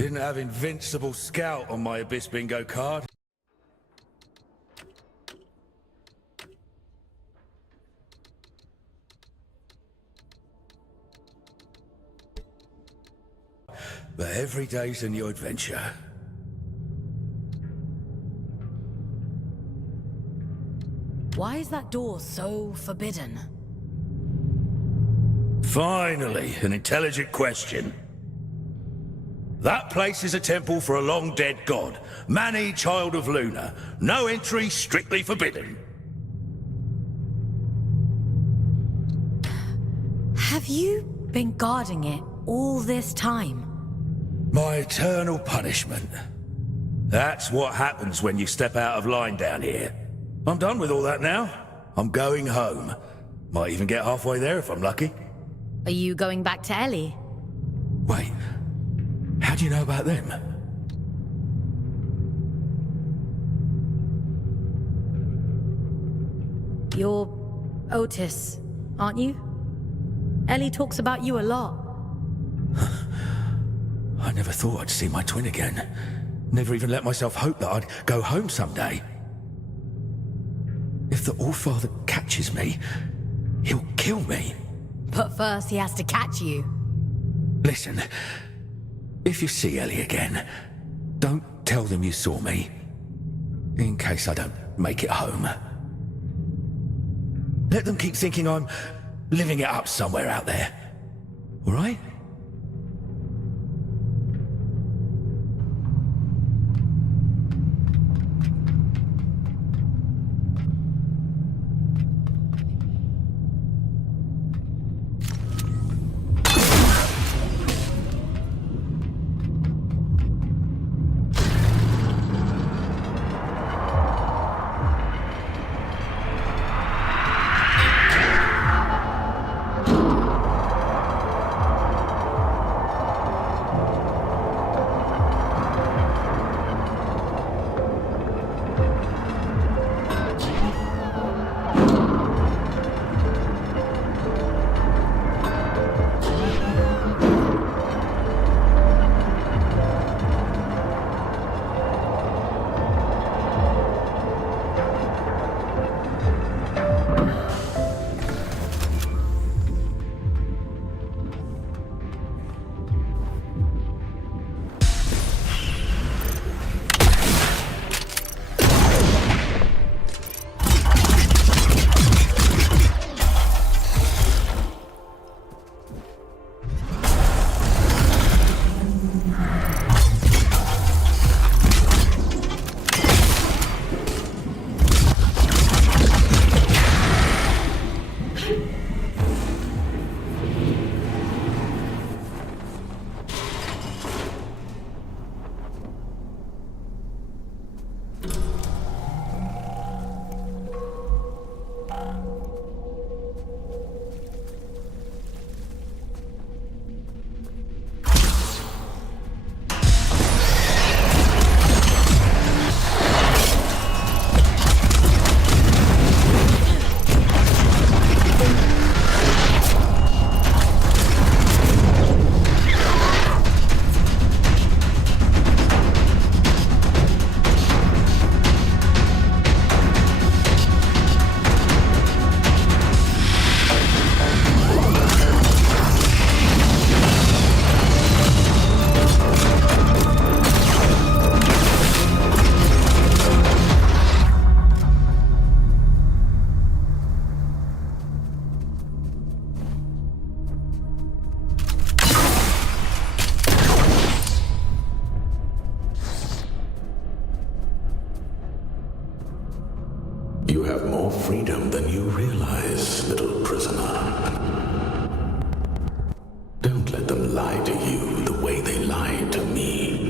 Didn't have Invincible Scout on my Abyss Bingo card. But every day's a new adventure. Why is that door so forbidden? Finally, an intelligent question. That place is a temple for a long-dead god, Mani, Child of Luna. No entry, strictly forbidden. Have you been guarding it all this time? My eternal punishment. That's what happens when you step out of line down here. I'm done with all that now. I'm going home. Might even get halfway there if I'm lucky. Are you going back to Ellie? Wait, how do you know about them? You're Otis, aren't you? Ellie talks about you a lot. I never thought I'd see my twin again. Never even let myself hope that I'd go home someday. If the Allfather catches me, he'll kill me. But first he has to catch you. Listen, if you see Ellie again, don't tell them you saw me. In case I don't make it home. Let them keep thinking I'm living it up somewhere out there. All right? You have more freedom than you realize, little prisoner. Don't let them lie to you the way they lied to me.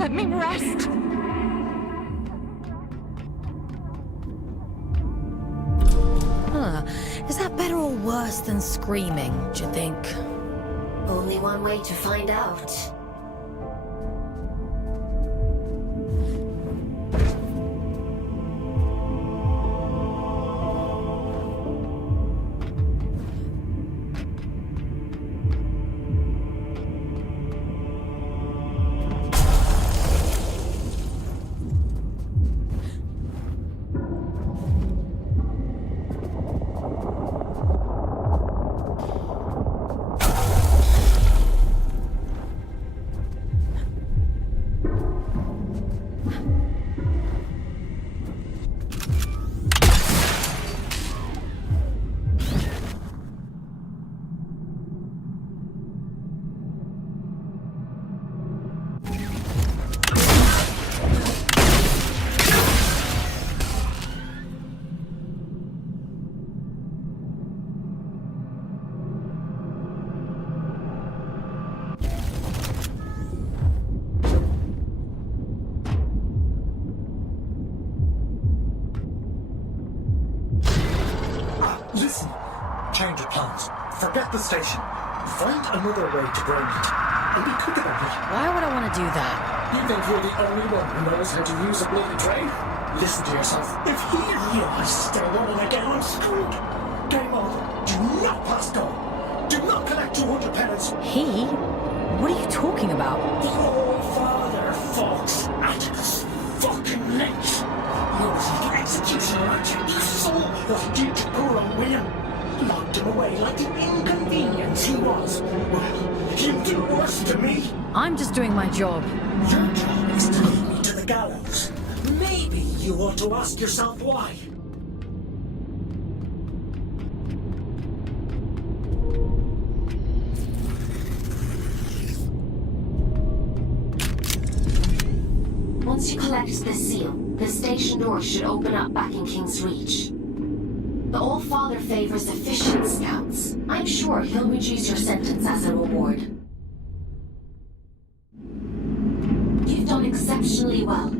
Let me rest. Huh. Is that better or worse than screaming, do you think? Only one way to find out. Listen, change of plans. Forget the station. Find another way to ground it. And be quick about it. Why would I want to do that? You think you're the only one who knows how to use a bloody train? Listen to yourself. If he realizes they're running again, I'm screwed. Game on. Do not pass go. Do not collect 200 penance. He? What are you talking about? The old father, folks. Atticus fucking Lynch. He was the executioner, aren't you? You saw what he did to poor old William. Locked him away like the inconvenience he was. Well, he'll do worse to me. I'm just doing my job. Your job is to lead me to the gallows. Maybe you ought to ask yourself why. Once you collect this seal, the station door should open up back in King's Reach. The All-Father favors efficient scouts. I'm sure he'll reduce your sentence as a reward. You've done exceptionally well.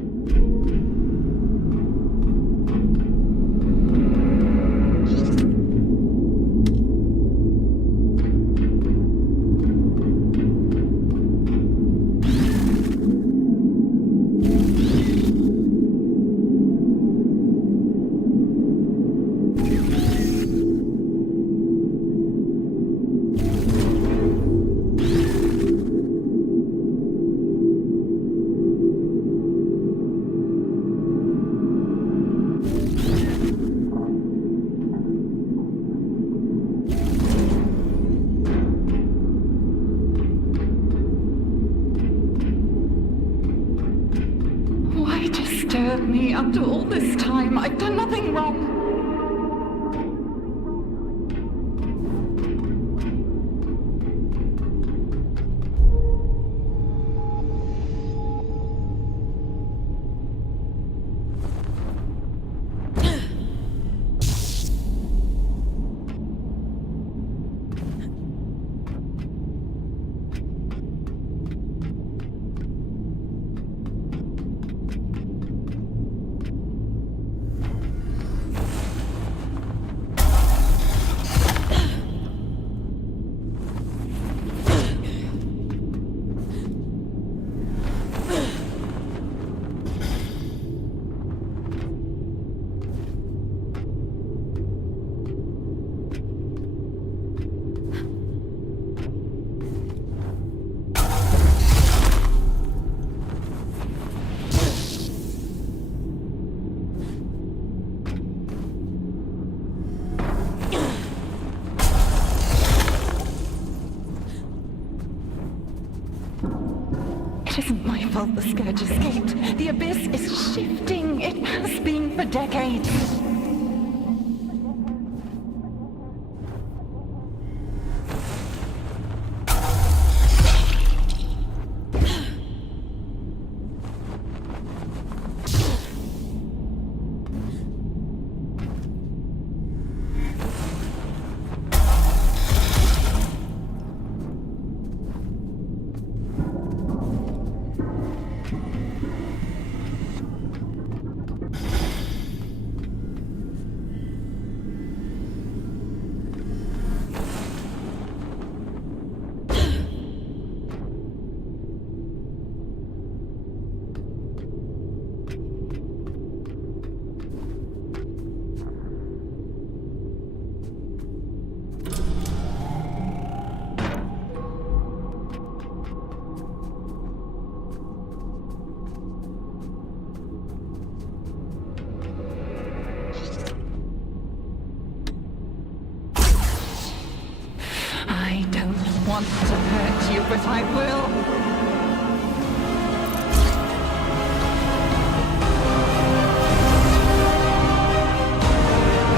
Why disturb me after all this time? I've done nothing wrong. It isn't my fault the Scourge escaped. The Abyss is shifting. It has been for decades. want to hurt you, but I will.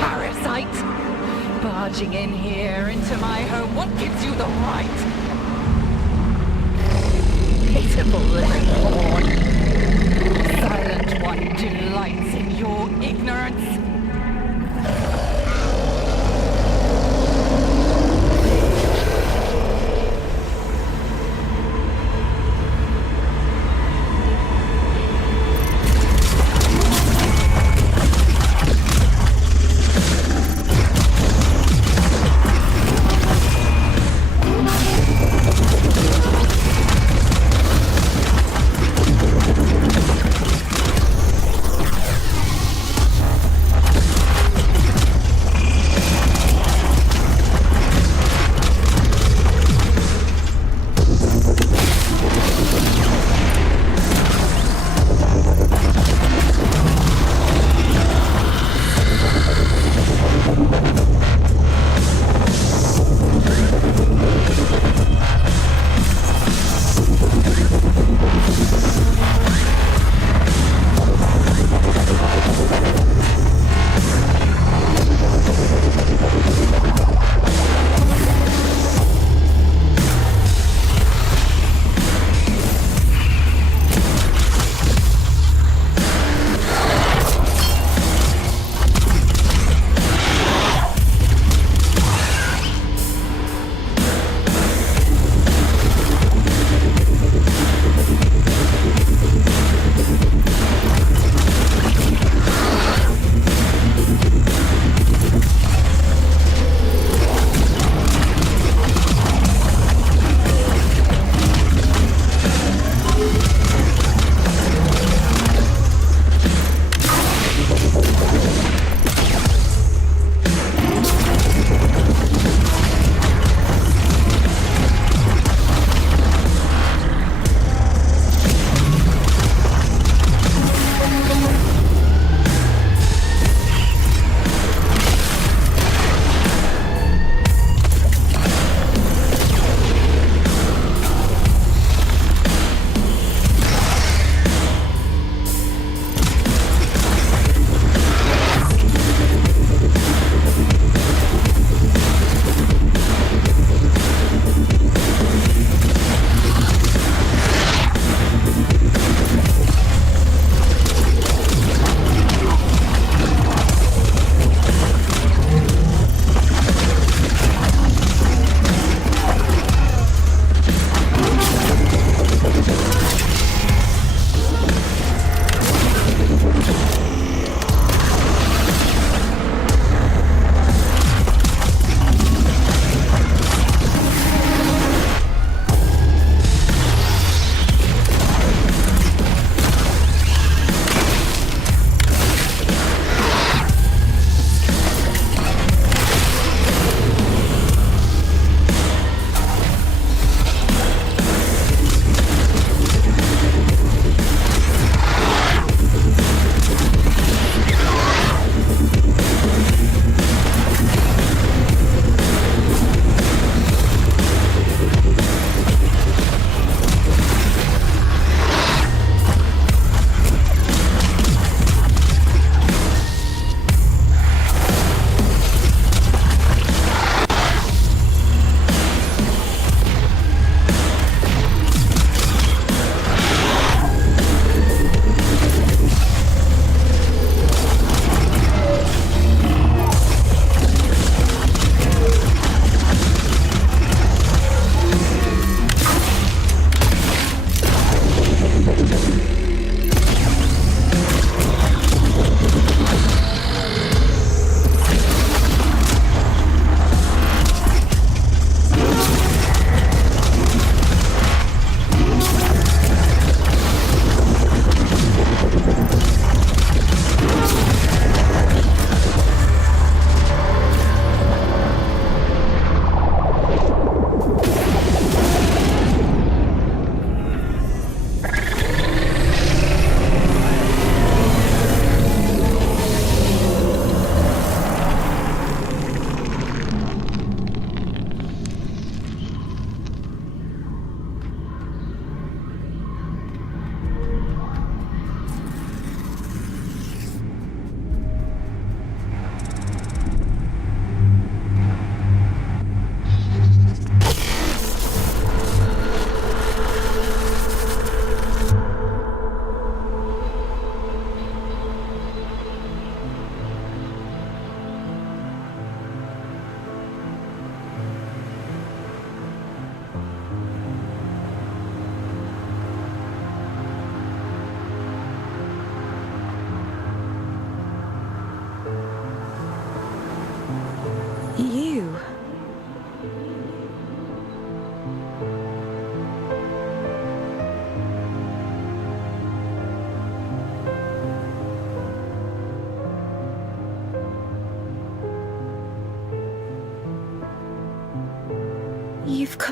Parasite! Barging in here into my home, what gives you the right? Pitiful little pawn. Silent One delights in your ignorance.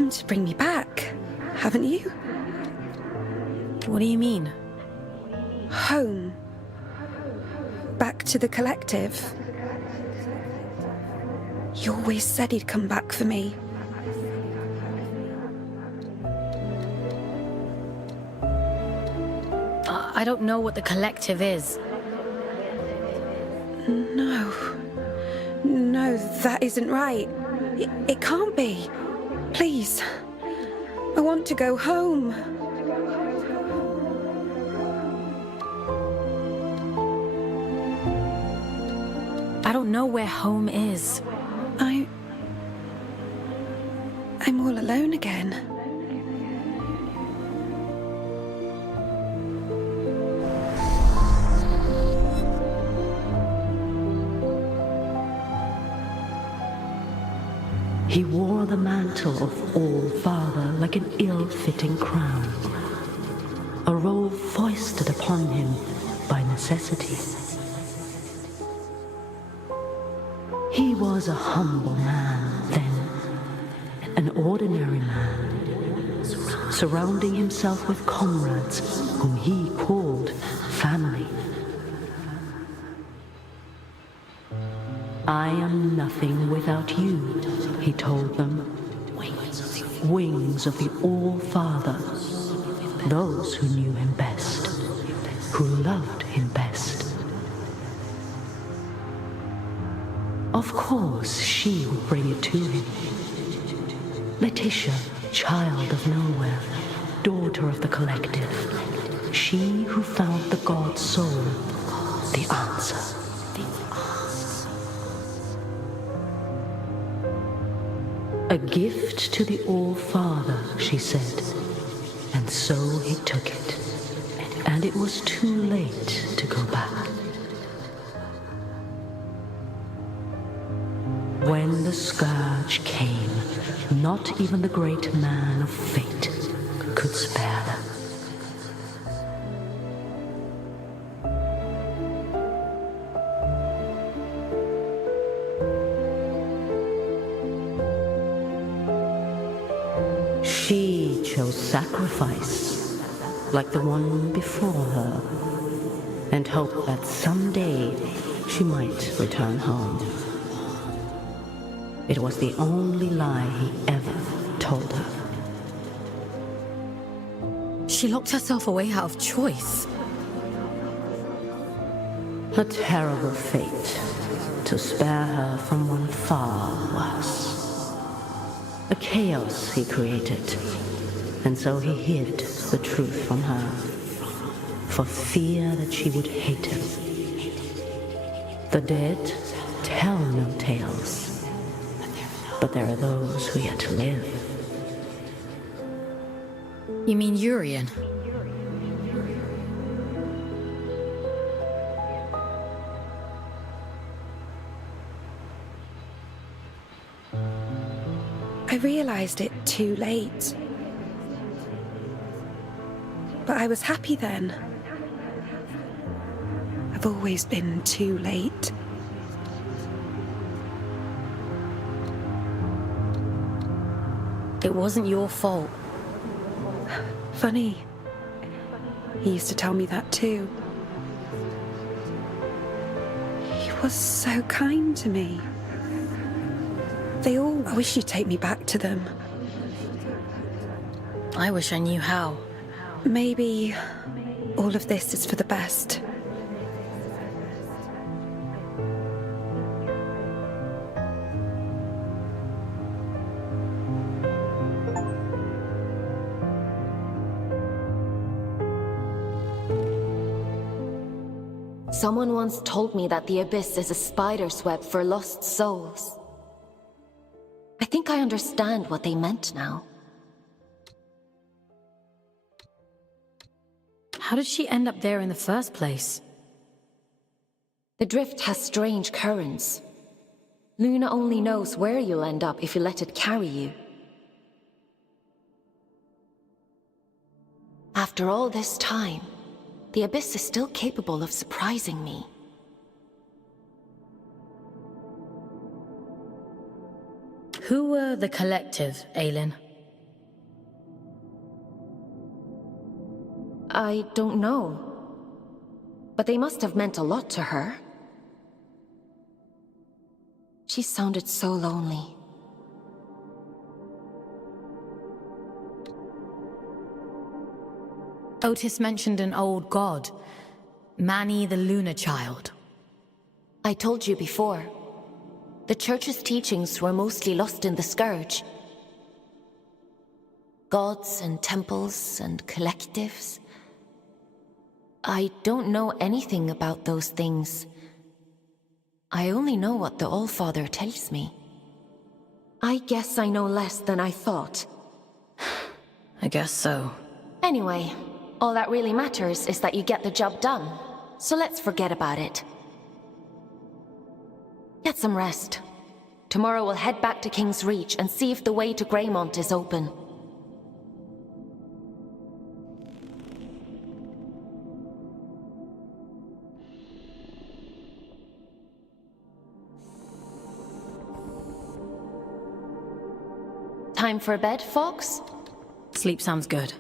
come to bring me back, haven't you? What do you mean? Home. Back to the collective. You always said he'd come back for me. I don't know what the collective is. No. No, that isn't right. It can't be. Please. I want to go home. I don't know where home is. I'm all alone again. He wore the mantle of All-Father like an ill-fitting crown, a role foisted upon him by necessity. He was a humble man then, an ordinary man, surrounding himself with comrades whom he called family. I am nothing without you, he told them. Wings of the All-Father, those who knew him best, who loved him best. Of course, she would bring it to him. Letitia, child of nowhere, daughter of the collective, she who found the God soul, the answer. A gift to the All-Father, she said, and so he took it, and it was too late to go back. When the scourge came, not even the great man of fate could spare them. She chose sacrifice, like the one before her, and hoped that someday she might return home. It was the only lie he ever told her. She locked herself away out of choice. A terrible fate to spare her from one far worse. A chaos he created, and so he hid the truth from her, for fear that she would hate him. The dead tell no tales, but there are those who yet live. You mean Urian? I realized it too late. But I was happy then. I've always been too late. It wasn't your fault. Funny. He used to tell me that too. He was so kind to me. They all wish you'd take me back to them. I wish I knew how. Maybe all of this is for the best. Someone once told me that the Abyss is a spider's web for lost souls. I think I understand what they meant now. How did she end up there in the first place? The drift has strange currents. Luna only knows where you'll end up if you let it carry you. After all this time, the Abyss is still capable of surprising me. Who were the collective, Aylin? I don't know. But they must have meant a lot to her. She sounded so lonely. Otis mentioned an old god, Manny the Lunar Child. I told you before. The Church's teachings were mostly lost in the Scourge. Gods and temples and collectives. I don't know anything about those things. I only know what the Allfather tells me. I guess I know less than I thought. I guess so. Anyway, all that really matters is that you get the job done. So let's forget about it. Get some rest. Tomorrow we'll head back to King's Reach and see if the way to Greymont is open. Time for bed, Fox? Sleep sounds good.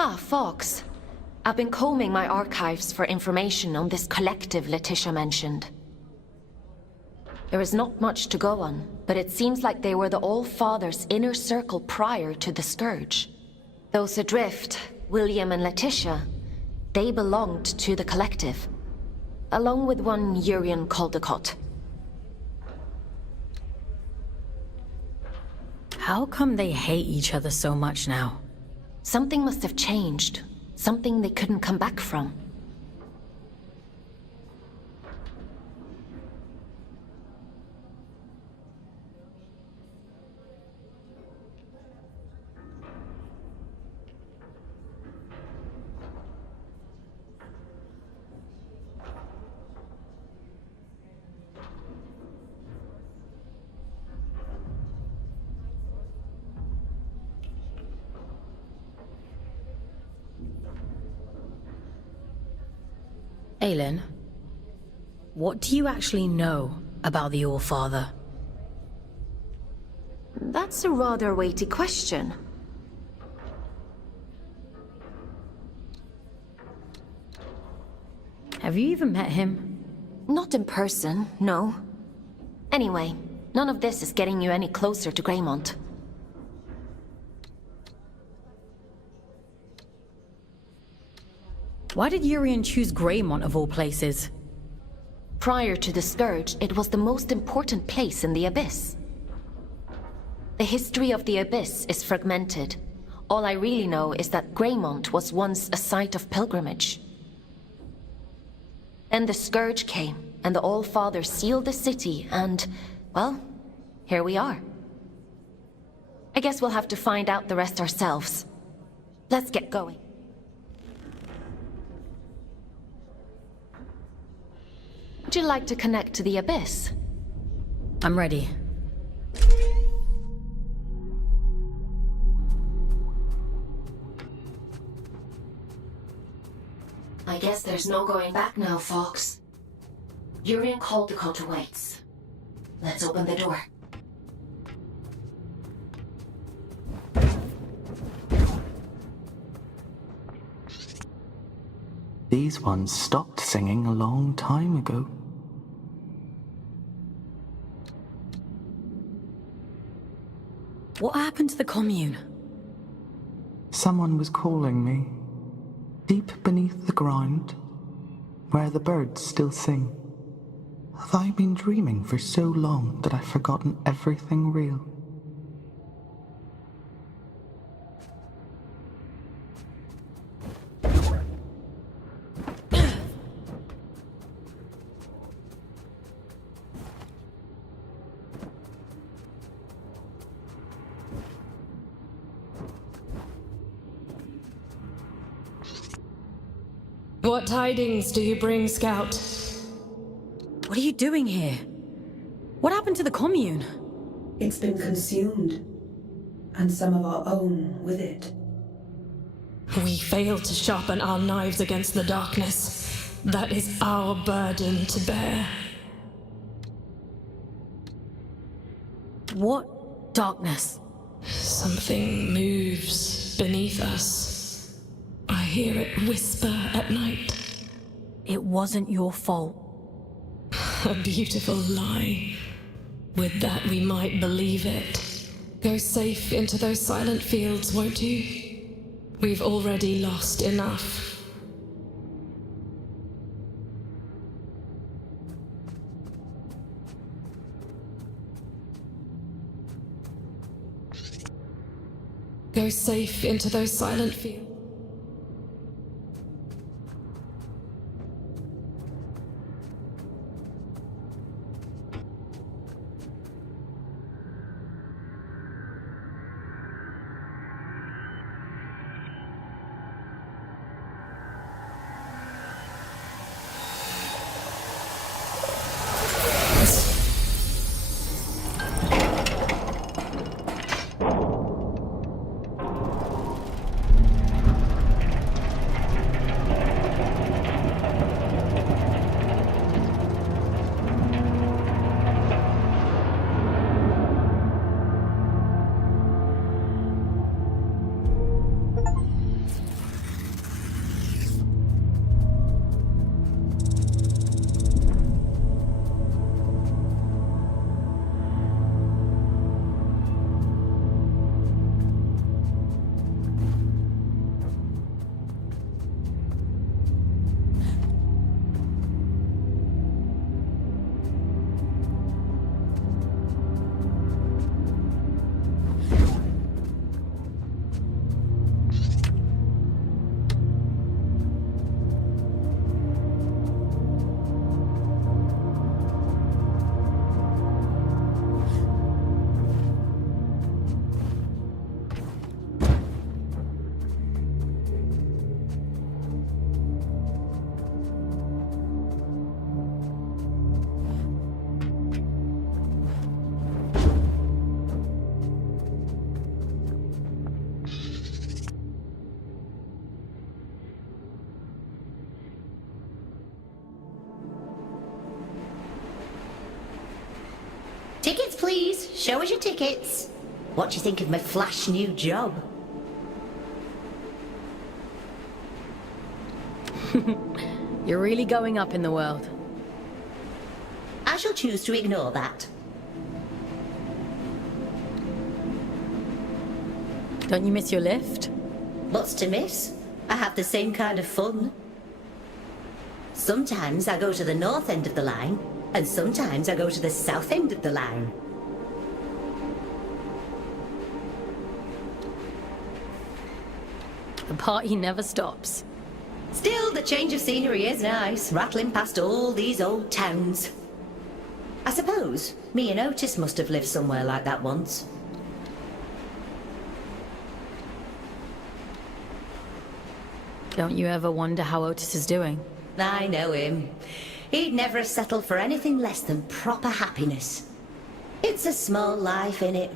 Ah, Fox. I've been combing my archives for information on this collective Letitia mentioned. There is not much to go on, but it seems like they were the All-Father's inner circle prior to the Scourge. Those adrift, William and Letitia, they belonged to the collective, along with one Urian Caldecott. How come they hate each other so much now? Something must have changed. Something they couldn't come back from. Aylin, what do you actually know about the All-Father? That's a rather weighty question. Have you even met him? Not in person, no. Anyway, none of this is getting you any closer to Greymont. Why did Urian choose Greymont of all places? Prior to the Scourge, it was the most important place in the Abyss. The history of the Abyss is fragmented. All I really know is that Greymont was once a site of pilgrimage. Then the Scourge came, and the All-Father sealed the city, and, well, here we are. I guess we'll have to find out the rest ourselves. Let's get going. Would you like to connect to the Abyss? I'm ready. I guess there's no going back now, Fox. Urian Caldecott awaits. Let's open the door. These ones stopped singing a long time ago. What happened to the commune? Someone was calling me, deep beneath the ground, where the birds still sing. Have I been dreaming for so long that I've forgotten everything real? What tidings do you bring, Scout? What are you doing here? What happened to the commune? It's been consumed, and some of our own with it. We failed to sharpen our knives against the darkness. That is our burden to bear. What darkness? Something moves beneath us. I hear it whisper at night. It wasn't your fault. A beautiful lie. With that we might believe it. Go safe into those silent fields, won't you? We've already lost enough. Go safe into those silent fields. Tickets, please. Show us your tickets. What do you think of my flash new job? You're really going up in the world. I shall choose to ignore that. Don't you miss your lift? What's to miss? I have the same kind of fun. Sometimes I go to the north end of the line, and sometimes I go to the south end of the line. The party never stops. Still, the change of scenery is nice, rattling past all these old towns. I suppose me and Otis must have lived somewhere like that once. Don't you ever wonder how Otis is doing? I know him. He'd never have settled for anything less than proper happiness. It's a small life, innit?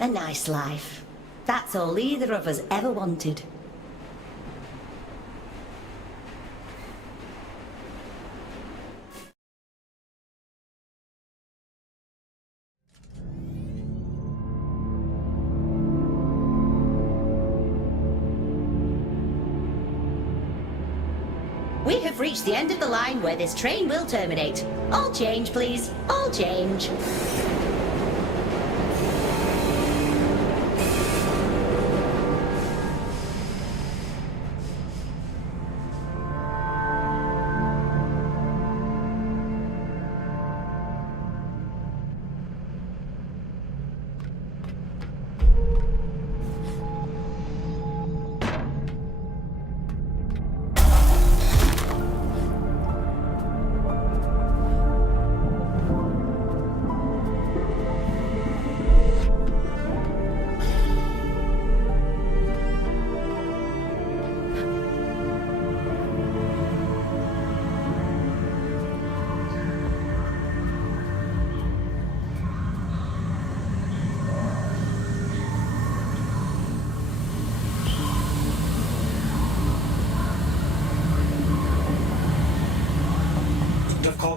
A nice life. That's all either of us ever wanted. We have reached the end of the line where this train will terminate. All change, please. All change.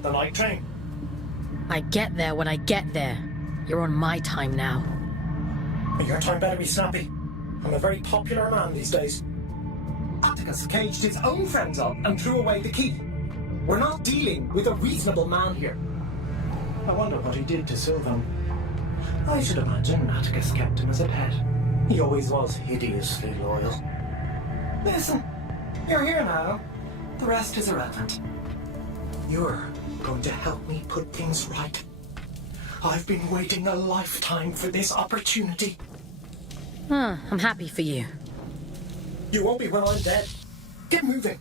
the night train. I get there when I get there. You're on my time now. Your time better be snappy. I'm a very popular man these days. Atticus caged his own friends up and threw away the key. We're not dealing with a reasonable man here. I wonder what he did to Sylvan. I should imagine Atticus kept him as a pet. He always was hideously loyal. Listen, you're here now. The rest is irrelevant. You're going to help me put things right. I've been waiting a lifetime for this opportunity. I'm happy for you. You won't be when I'm dead. Get moving.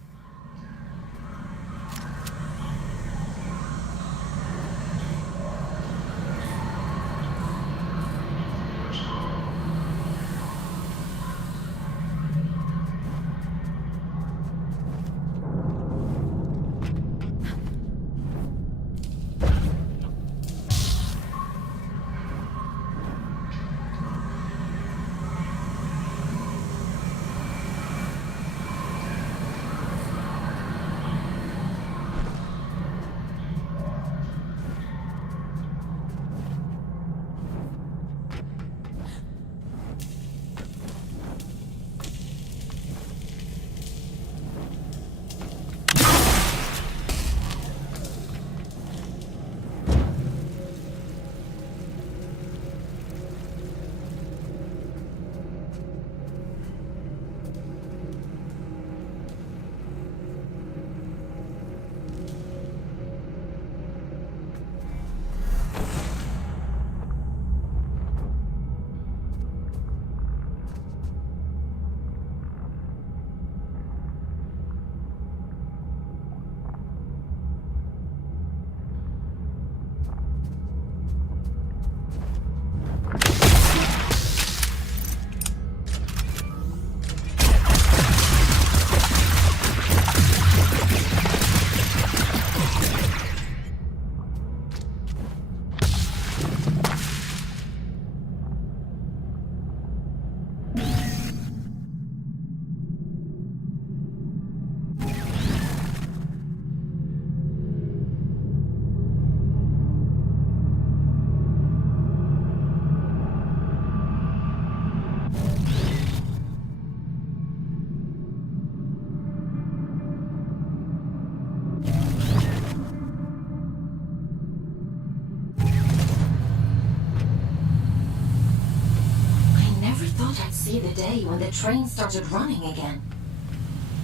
See the day when the train started running again.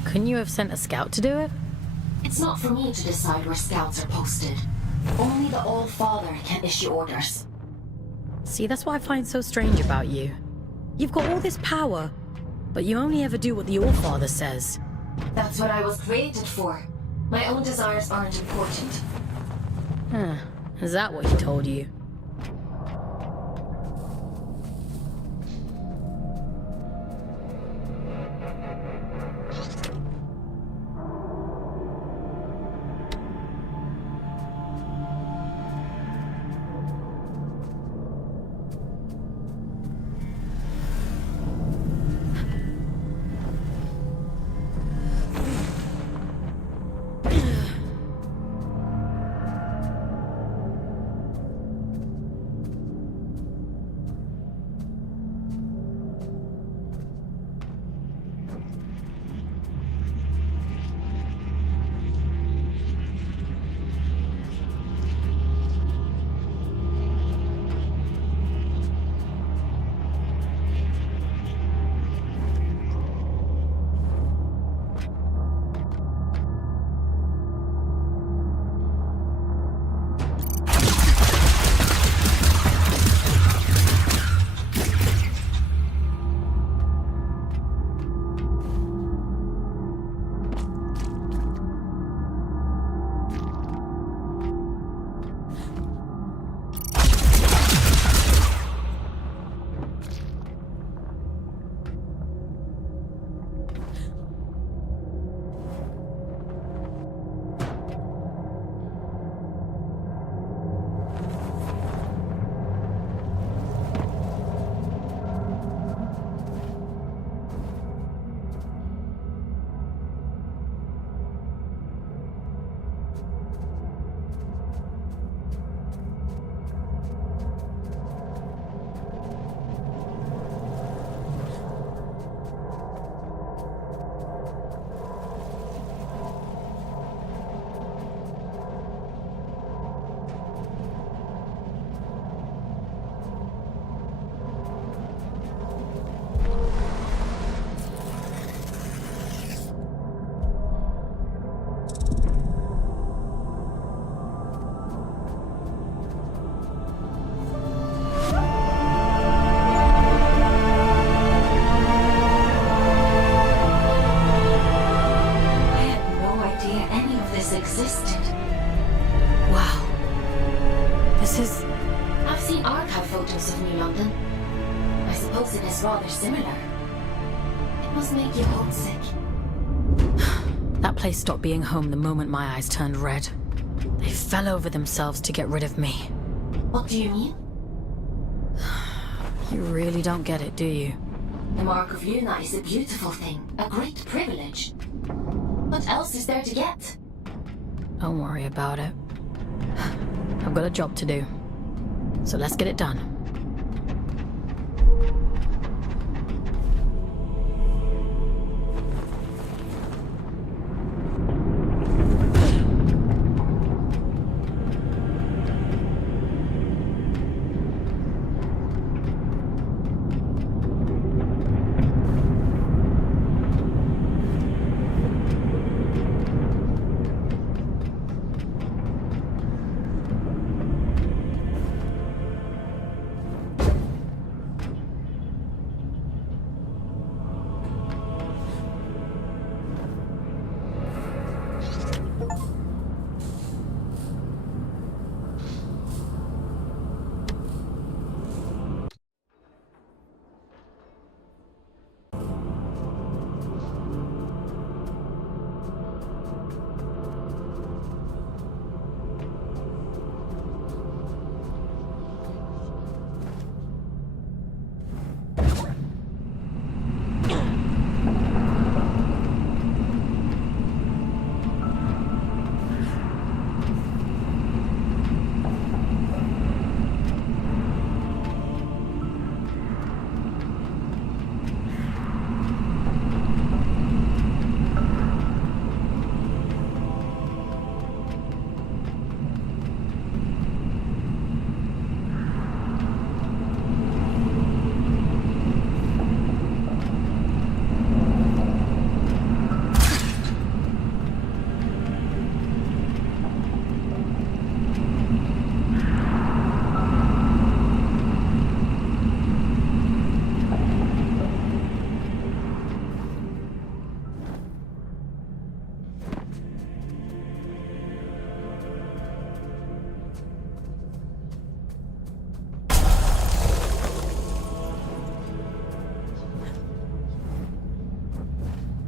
Couldn't you have sent a scout to do it? It's not for me to decide where scouts are posted. Only the All-Father can issue orders. See, that's what I find so strange about you. You've got all this power, but you only ever do what the All-Father says. That's what I was created for. My own desires aren't important. Huh. Is that what he told you? suppose it is rather similar. It must make you homesick. That place stopped being home the moment my eyes turned red. They fell over themselves to get rid of me. What do you mean? You really don't get it, do you? The Mark of Luna is a beautiful thing, a great privilege. What else is there to get? Don't worry about it. I've got a job to do. So let's get it done.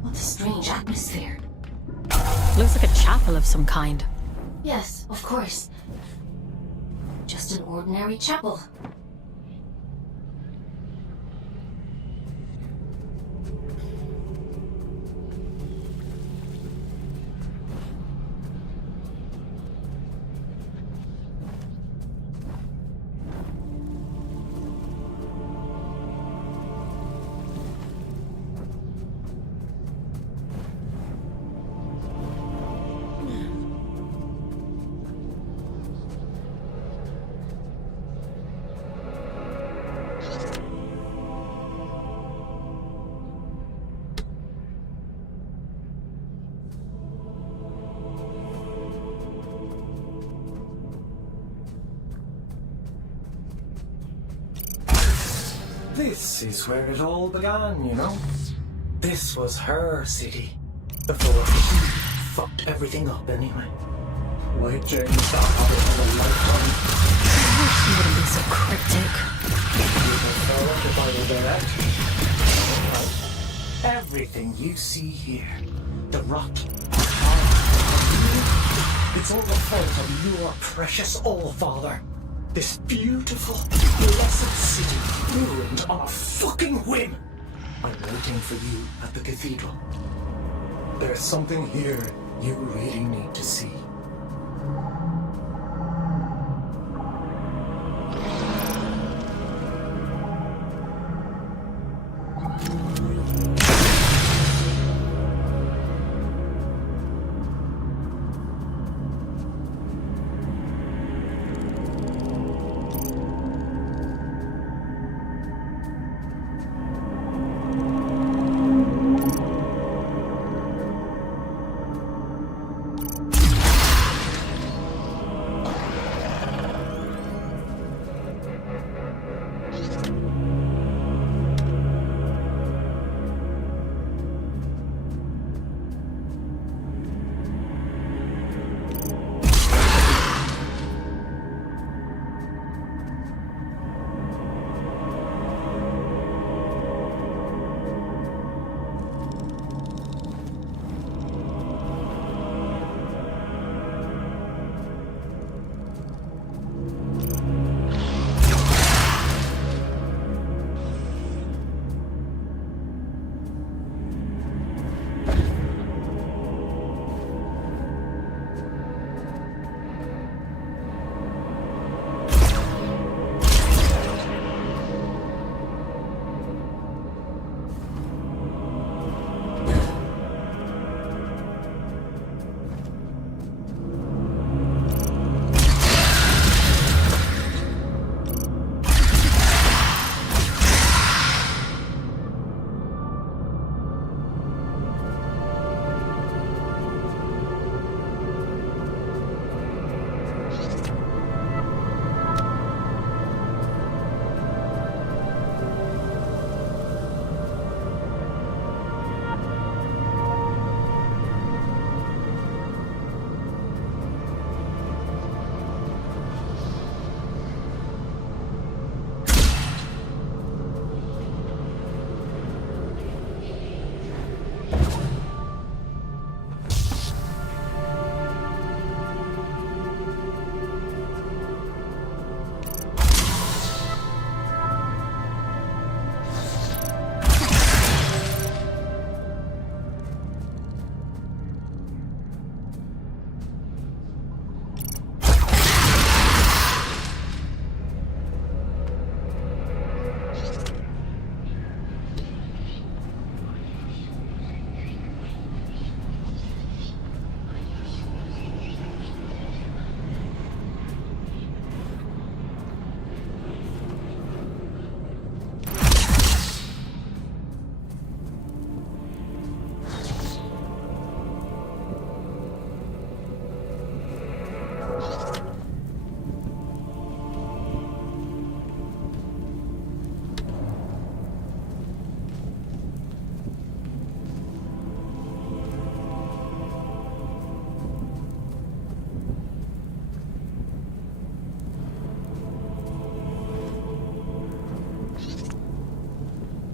What a strange atmosphere. Looks like a chapel of some kind. Yes, of course. Just an ordinary chapel. This is where it all began, you know? This was her city. Before she fucked everything up anyway. Like James Bond in a lifetime. I wish you wouldn't be so cryptic. You prefer it if I were direct? Alright. Everything you see here, the rot, the harm, it's all the fault of your precious Allfather. This beautiful, blessed city ruined on a fucking whim. I'm waiting for you at the cathedral. There's something here you really need to see.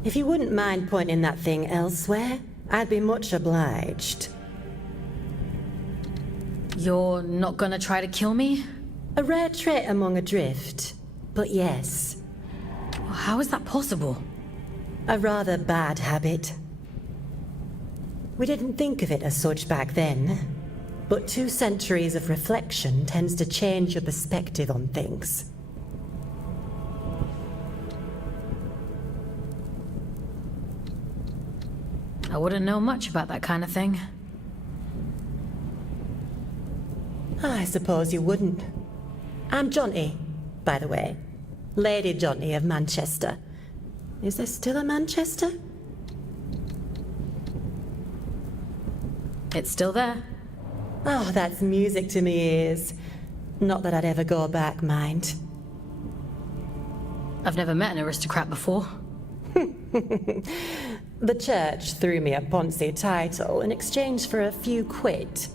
If you wouldn't mind pointing that thing elsewhere, I'd be much obliged. You're not gonna try to kill me? A rare trait among a drift, but yes. How is that possible? A rather bad habit. We didn't think of it as such back then, but 2 centuries of reflection tends to change your perspective on things. I wouldn't know much about that kind of thing. I suppose you wouldn't. I'm Jonty, by the way. Lady Jonty of Manchester. Is there still a Manchester? It's still there. Oh, that's music to me ears. Not that I'd ever go back, mind. I've never met an aristocrat before. The church threw me a Ponzi title in exchange for a few quid.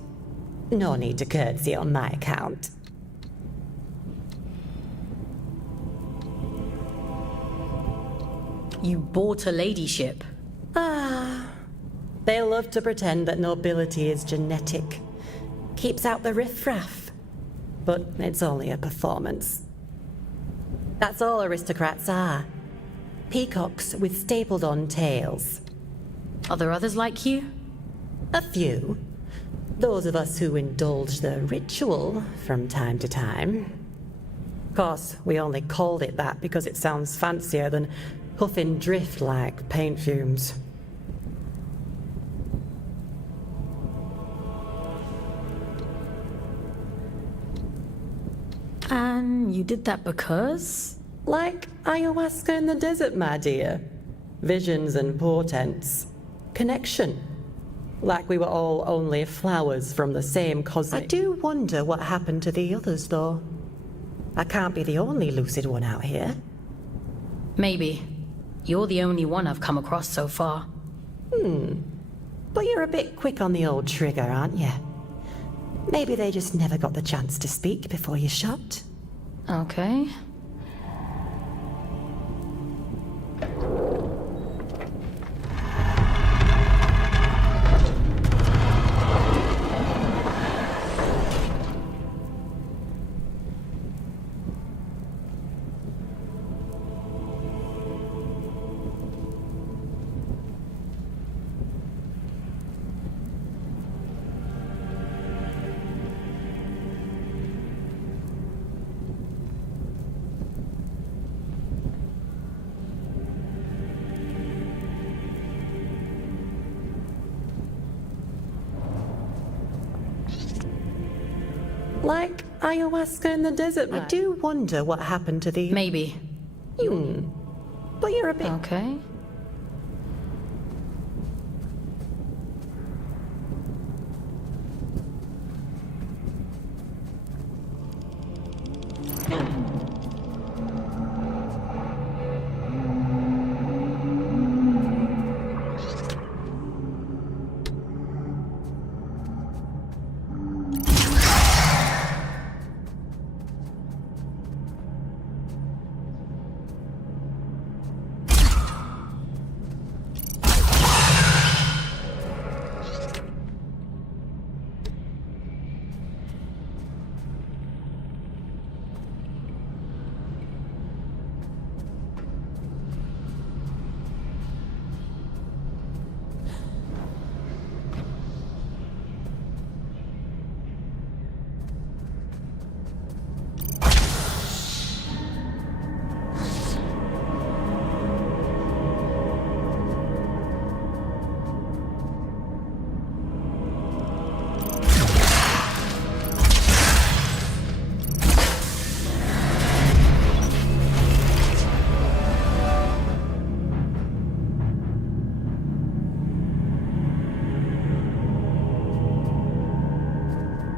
No need to curtsy on my account. You bought a ladyship. Ah. They love to pretend that nobility is genetic. Keeps out the riffraff. But it's only a performance. That's all aristocrats are. Peacocks with stapled-on tails. Are there others like you? A few. Those of us who indulge the ritual from time to time. Of course, we only called it that because it sounds fancier than huffing drift like paint fumes. And you did that because? Like ayahuasca in the desert, my dear. Visions and portents. Connection. Like we were all only flowers from the same cosmic... I do wonder what happened to the others, though. I can't be the only lucid one out here. Maybe. You're the only one I've come across so far. But you're a bit quick on the old trigger, aren't you? Maybe they just never got the chance to speak before you shot. Okay. Like ayahuasca in the desert, I do wonder what happened to the... Maybe. But you're a bit... Okay.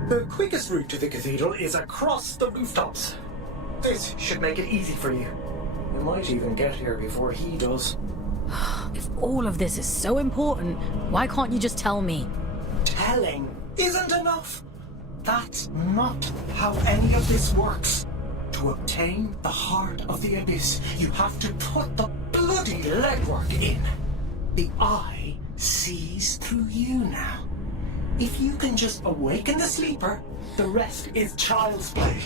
The quickest route to the cathedral is across the rooftops. This should make it easy for you. You might even get here before he does. If all of this is so important, why can't you just tell me? Telling isn't enough. That's not how any of this works. To obtain the heart of the Abyss, you have to put the bloody legwork in. The eye sees through you now. If you can just awaken the sleeper, the rest is child's play.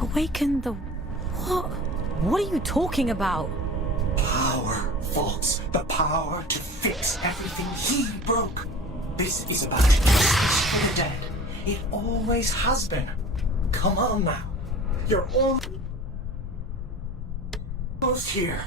Awaken the... what? What are you talking about? Power, Fox. The power to fix everything he broke. This is about justice for the dead. It always has been. Come on now. You're almost here.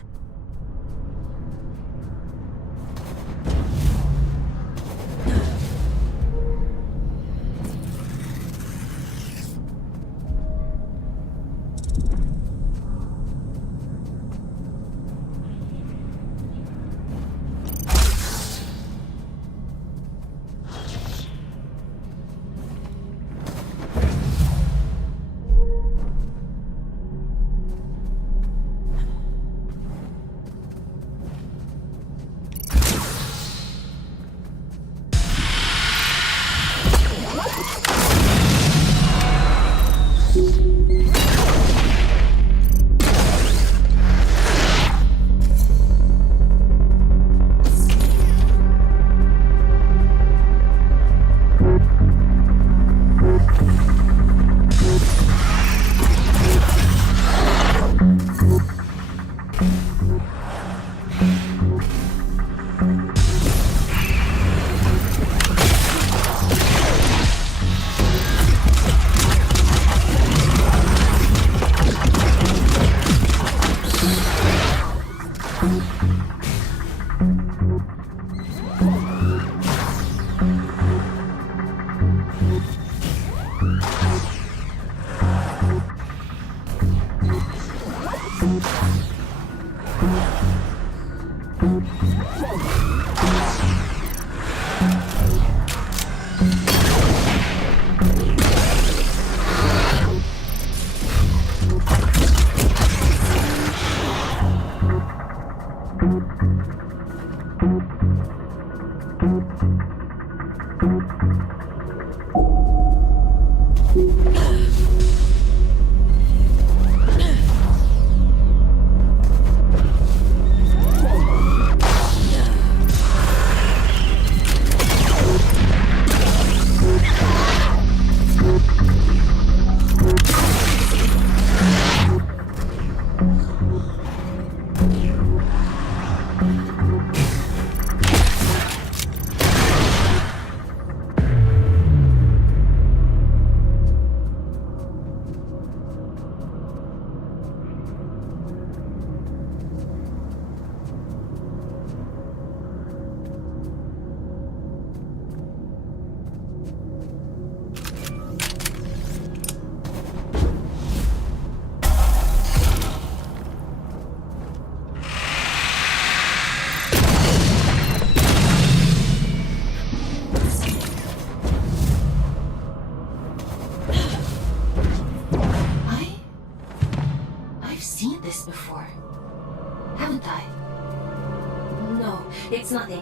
It's nothing.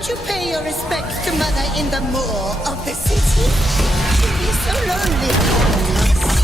won't you pay your respects to Mother in the moor of the city? She'll be so lonely without us.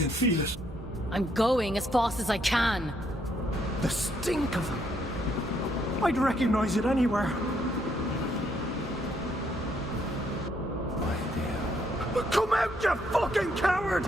can feel it. I'm going as fast as I can. The stink of them. I'd recognize it anywhere. Come out, you fucking coward!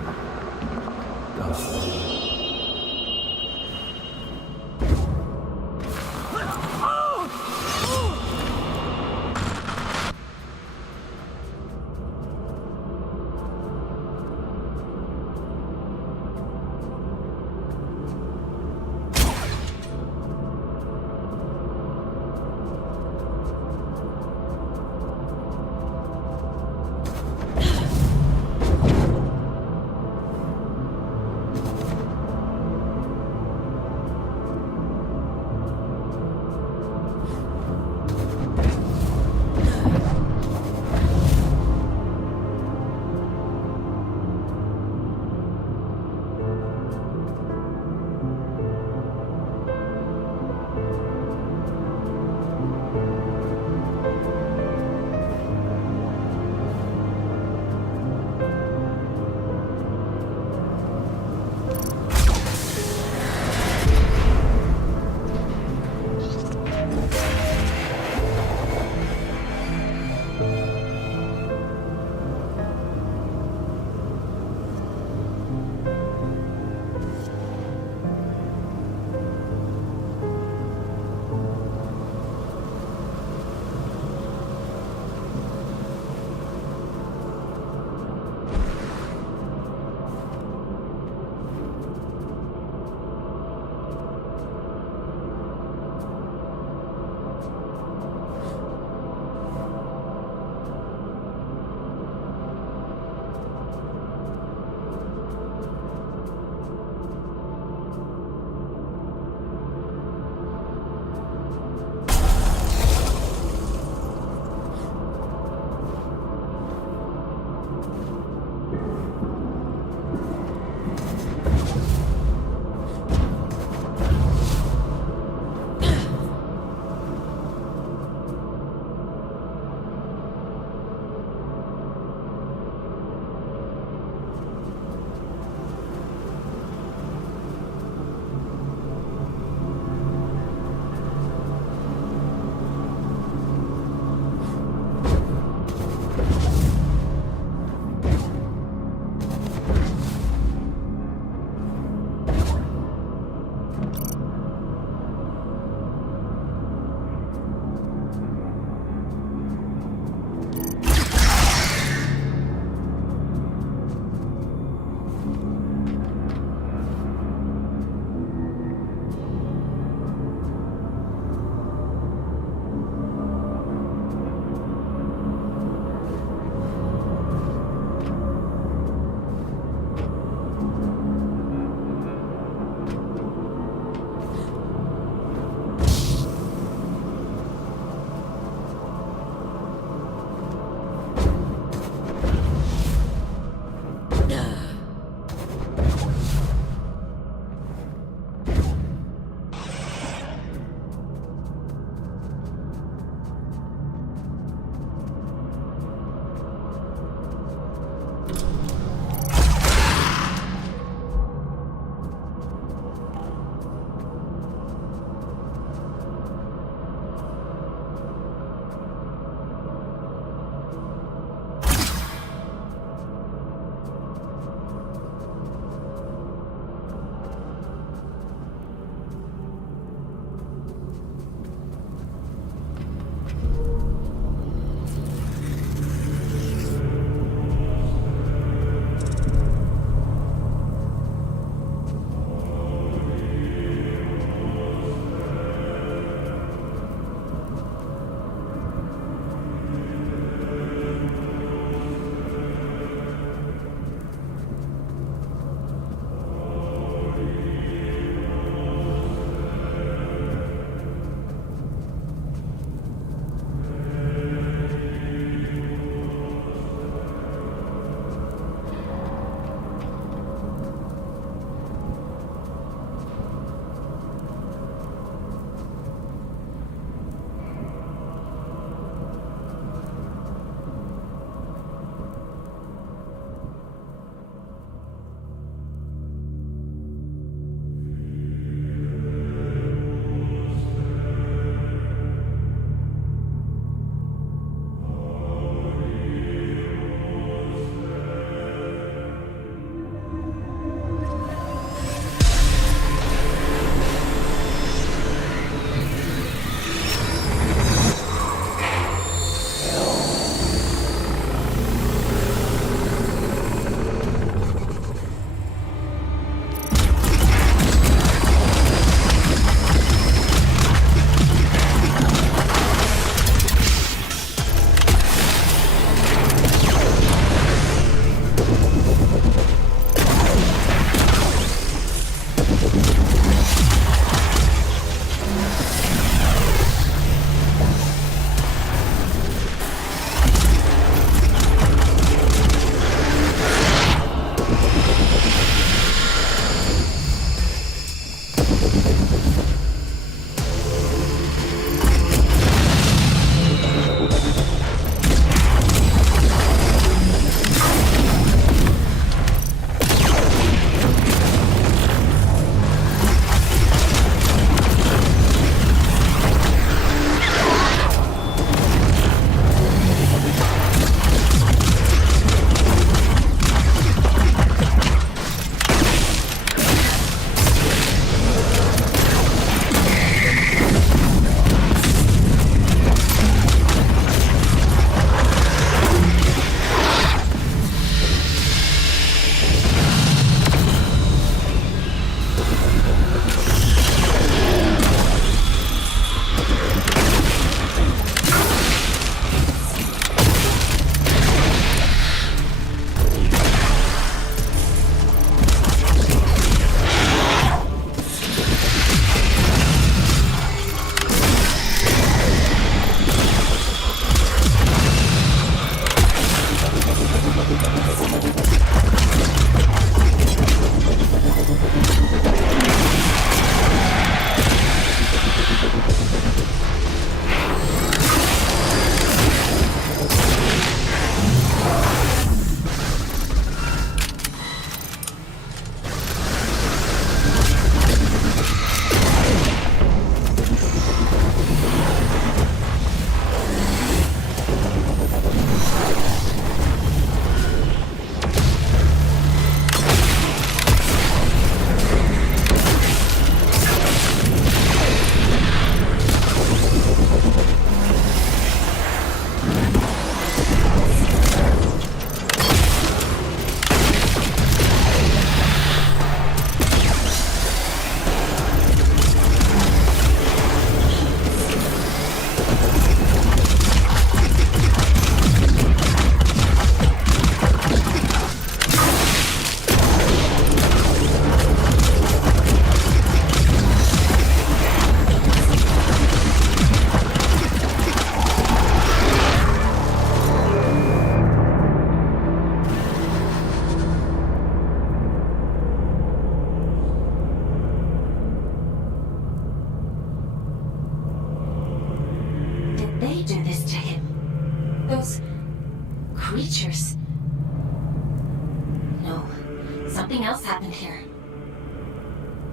happened here.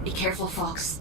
Be careful, Fox.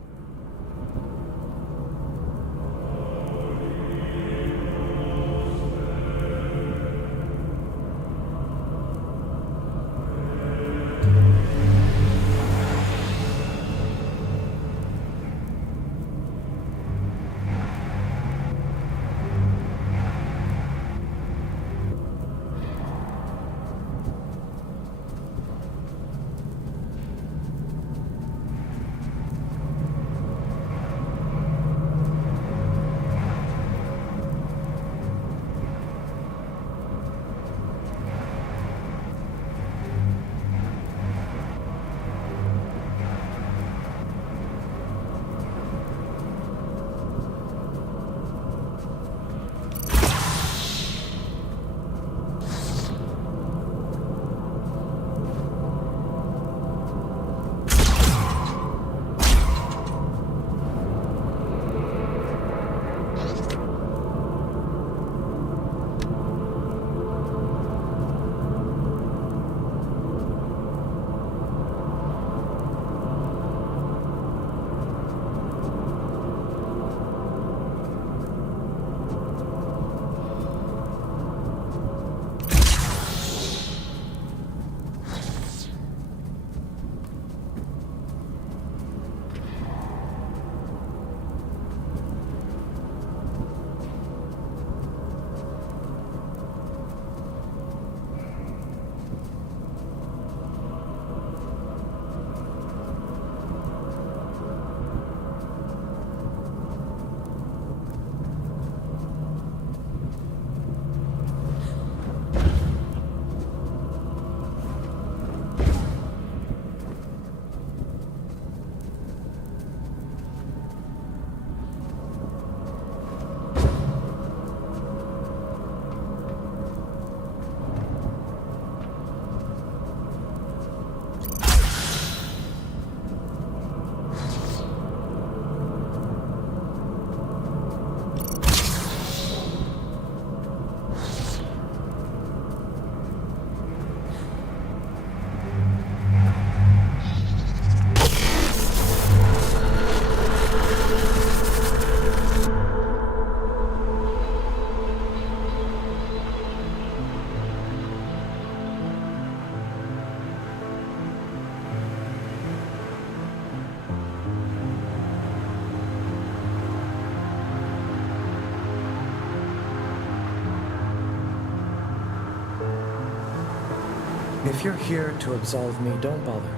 If you're here to absolve me, don't bother.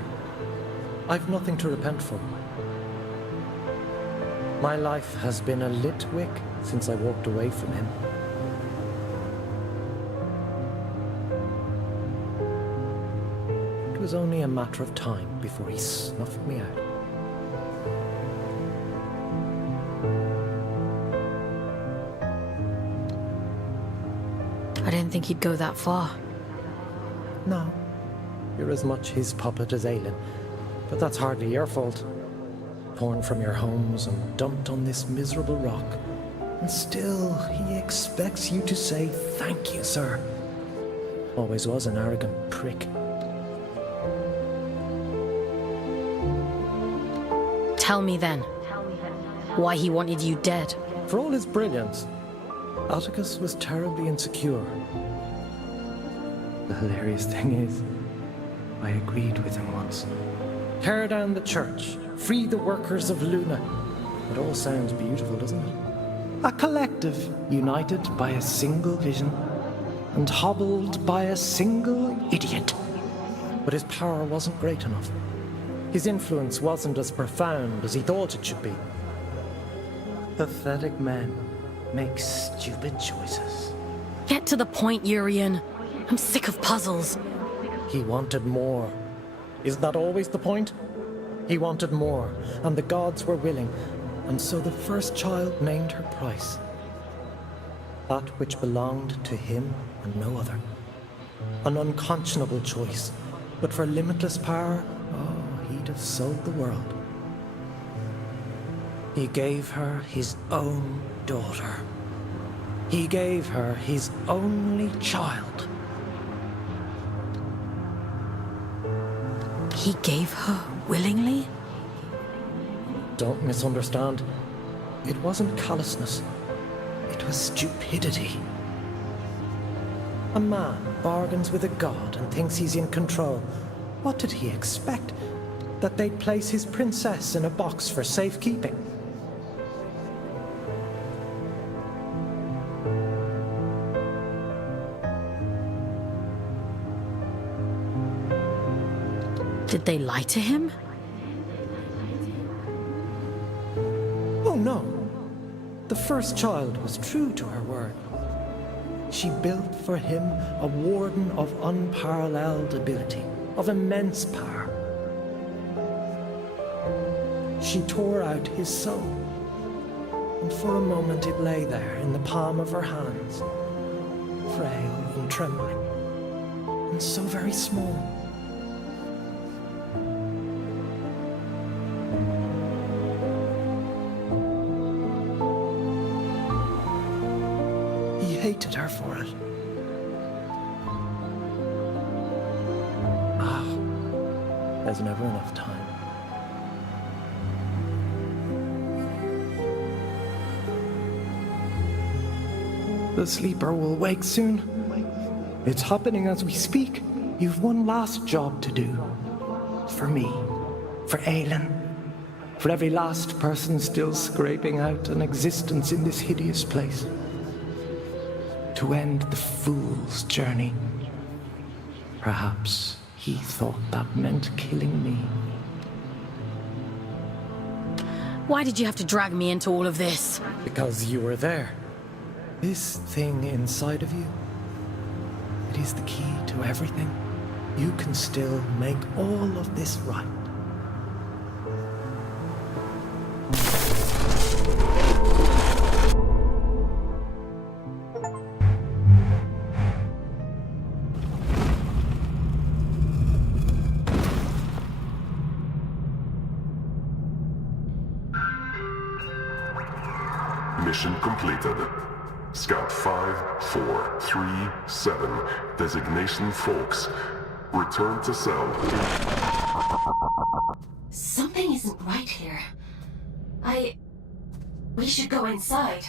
I've nothing to repent for. My life has been a lit wick since I walked away from him. It was only a matter of time before he snuffed me out. I didn't think he'd go that far. No. You're as much his puppet as Aelin, but that's hardly your fault. Torn from your homes and dumped on this miserable rock. And still, he expects you to say thank you, sir. Always was an arrogant prick. Tell me then, why he wanted you dead. For all his brilliance, Atticus was terribly insecure. The hilarious thing is, I agreed with him once. Tear down the church, free the workers of Luna. It all sounds beautiful, doesn't it? A collective united by a single vision and hobbled by a single idiot. But his power wasn't great enough. His influence wasn't as profound as he thought it should be. Pathetic men make stupid choices. Get to the point, Urian. I'm sick of puzzles. He wanted more. Isn't that always the point? He wanted more, and the gods were willing, and so the first child named her price. That which belonged to him and no other. An unconscionable choice, but for limitless power, oh, he'd have sold the world. He gave her his own daughter. He gave her his only child. He gave her willingly? Don't misunderstand. It wasn't callousness. It was stupidity. A man bargains with a god and thinks he's in control. What did he expect? That they'd place his princess in a box for safekeeping? Did they lie to him? Oh no. The first child was true to her word. She built for him a warden of unparalleled ability, of immense power. She tore out his soul, and for a moment it lay there in the palm of her hands, frail and trembling, and so very small. He hated her for it. There's never enough time. The sleeper will wake soon. It's happening as we speak. You've one last job to do. For me. For Aelin. For every last person still scraping out an existence in this hideous place. To end the fool's journey. Perhaps he thought that meant killing me. Why did you have to drag me into all of this? Because you were there. This thing inside of you, it is the key to everything. You can still make all of this right. Mission completed. Scout 5437, designation Folks. Return to cell. Something isn't right here. We should go inside.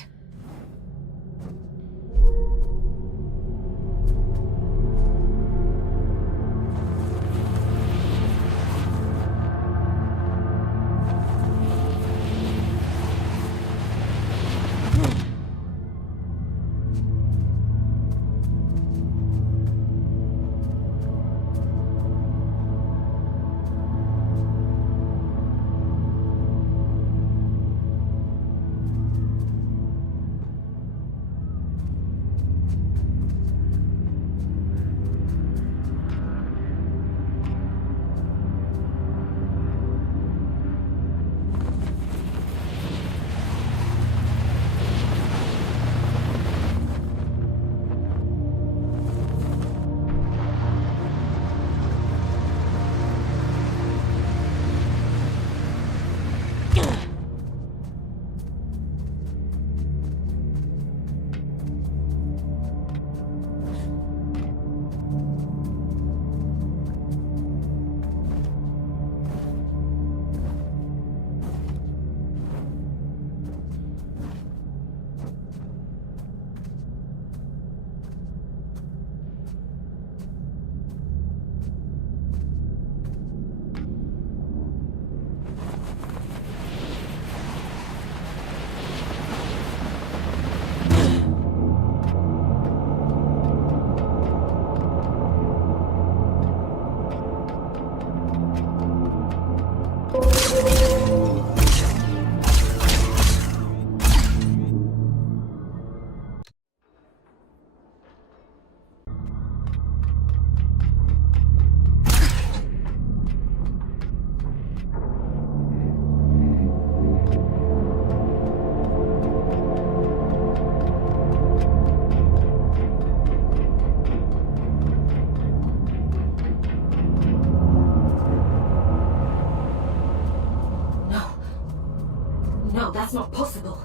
No, that's not possible.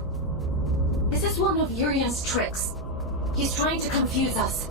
This is one of Urian's tricks. He's trying to confuse us.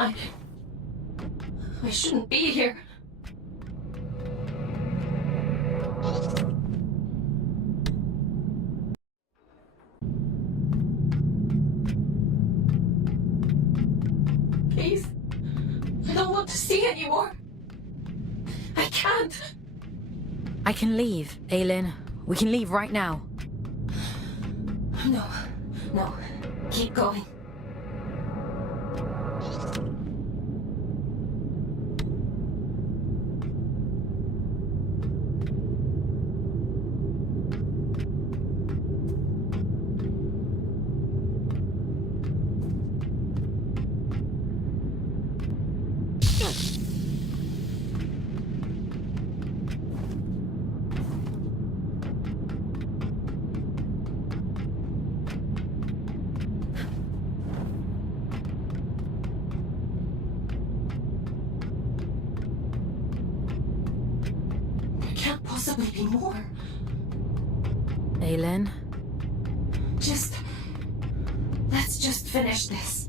I shouldn't be here. Please. I don't want to see anymore. I can't. I can leave, Aylin. We can leave right now. No. No. Keep going. Possibly be more. Aylin? Let's just finish this.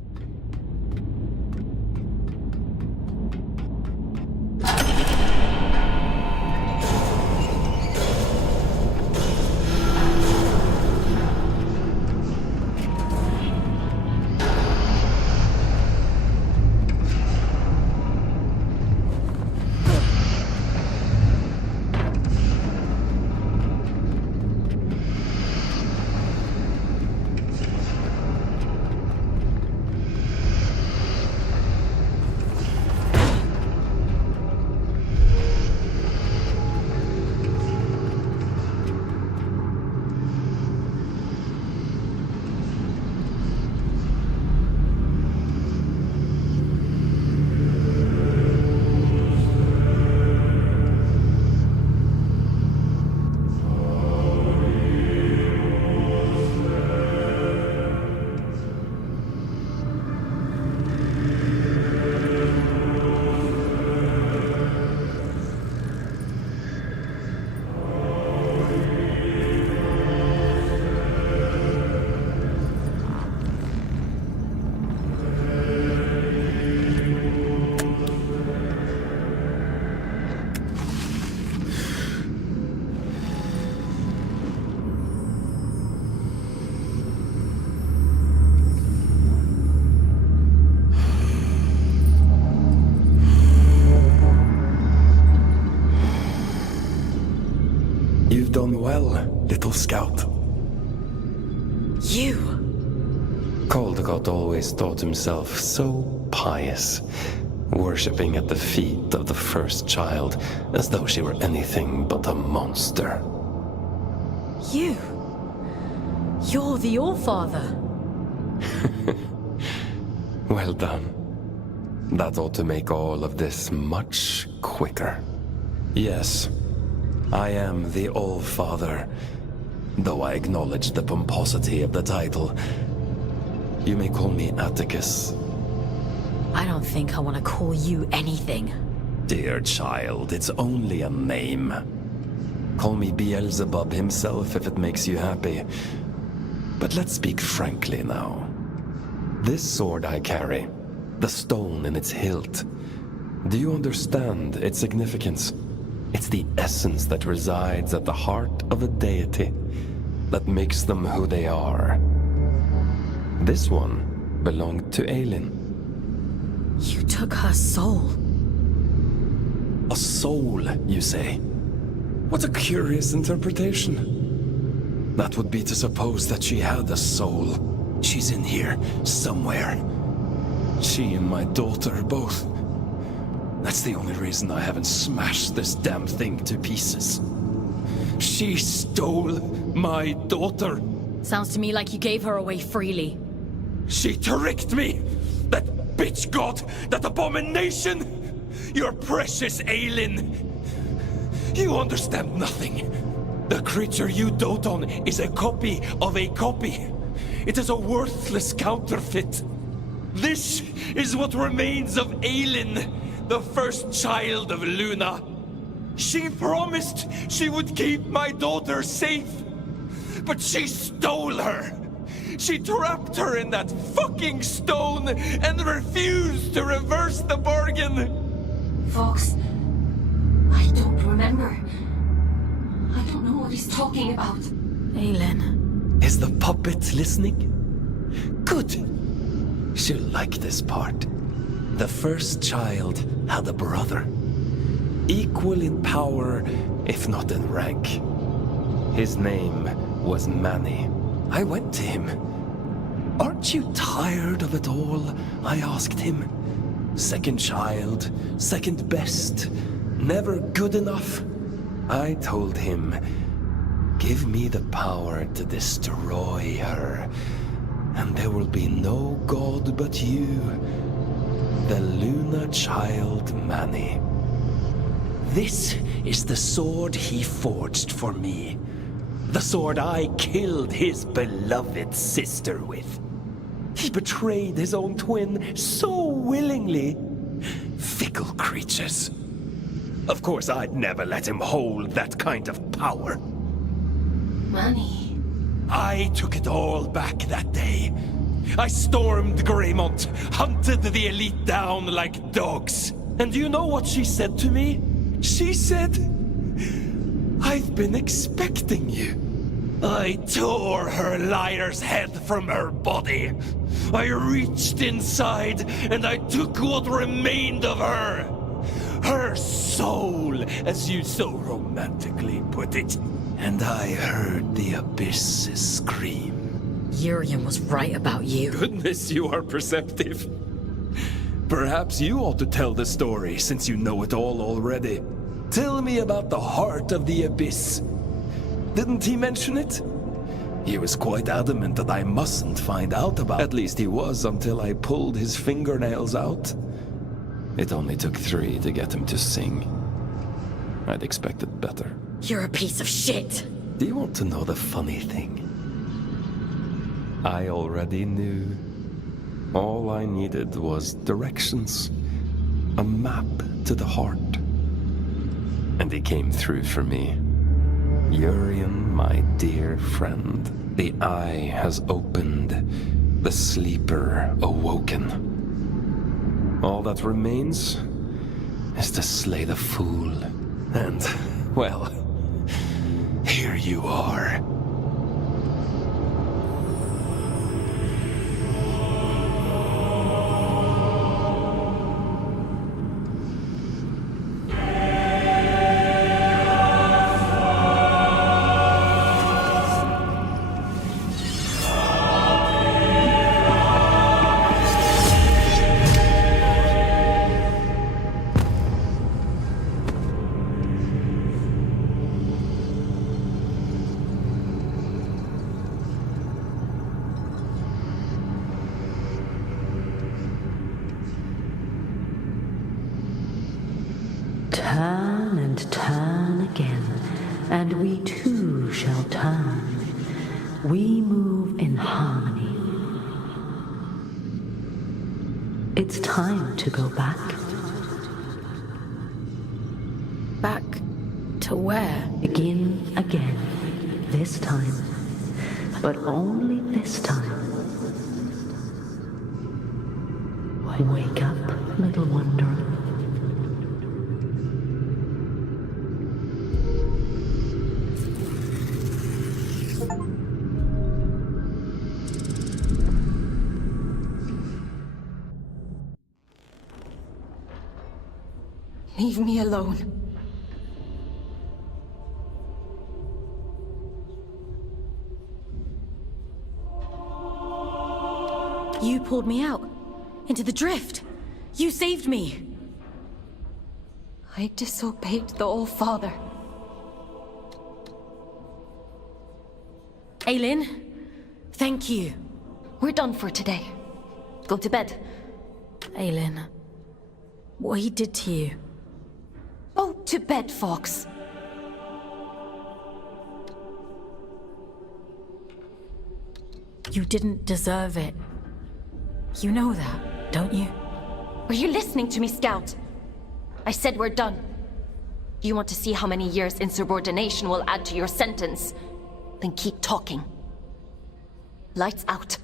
You've done well, little scout. You? Caldecott always thought himself so pious, worshipping at the feet of the first child as though she were anything but a monster. You? You're the Allfather. Well done. That ought to make all of this much quicker. Yes, I am the Allfather, though I acknowledge the pomposity of the title. You may call me Atticus. I don't think I want to call you anything. Dear child, it's only a name. Call me Beelzebub himself if it makes you happy. But let's speak frankly now. This sword I carry, the stone in its hilt, do you understand its significance? It's the essence that resides at the heart of a deity that makes them who they are. This one belonged to Aylin. You took her soul. A soul, you say? What a curious interpretation. That would be to suppose that she had a soul. She's in here, somewhere. She and my daughter both. That's the only reason I haven't smashed this damn thing to pieces. She stole my daughter. Sounds to me like you gave her away freely. She tricked me! That bitch god! That abomination! Your precious Aylin! You understand nothing. The creature you dote on is a copy of a copy. It is a worthless counterfeit. This is what remains of Aylin, the first child of Luna. She promised she would keep my daughter safe, but she stole her. She trapped her in that fucking stone and refused to reverse the bargain! Fox, I don't remember. I don't know what he's talking about. Aelin. Is the puppet listening? Good. She'll like this part. The first child had a brother. Equal in power, if not in rank. His name was Manny. I went to him. Aren't you tired of it all? I asked him. Second child, second best, never good enough. I told him, give me the power to destroy her, and there will be no god but you, the Luna child Manny. This is the sword he forged for me. The sword I killed his beloved sister with. He betrayed his own twin so willingly. Fickle creatures. Of course, I'd never let him hold that kind of power. Manny. I took it all back that day. I stormed Greymont, hunted the elite down like dogs. And you know what she said to me? She said, I've been expecting you. I tore her liar's head from her body. I reached inside and I took what remained of her. Her soul, as you so romantically put it. And I heard the Abyss scream. Urian was right about you. Goodness, you are perceptive. Perhaps you ought to tell the story, since you know it all already. Tell me about the heart of the Abyss. Didn't he mention it? He was quite adamant that I mustn't find out about it. At least he was until I pulled his fingernails out. It only took 3 to get him to sing. I'd expected better. You're a piece of shit. Do you want to know the funny thing? I already knew. All I needed was directions. A map to the heart. And he came through for me. Urian, my dear friend, the eye has opened, the sleeper awoken. All that remains is to slay the fool. And, well, here you are. Turn and turn again, and we too shall turn. We move in harmony. It's time to go back. Back to where? Begin again, this time. But only this time. Wake up, little wanderer. Leave me alone. You pulled me out. Into the drift. You saved me. I disobeyed the All-Father. Aelin, thank you. We're done for today. Go to bed. Aelin, what he did to you. Go to bed, Fox. You didn't deserve it. You know that, don't you? Are you listening to me, Scout? I said we're done. You want to see how many years insubordination will add to your sentence? Then keep talking. Lights out.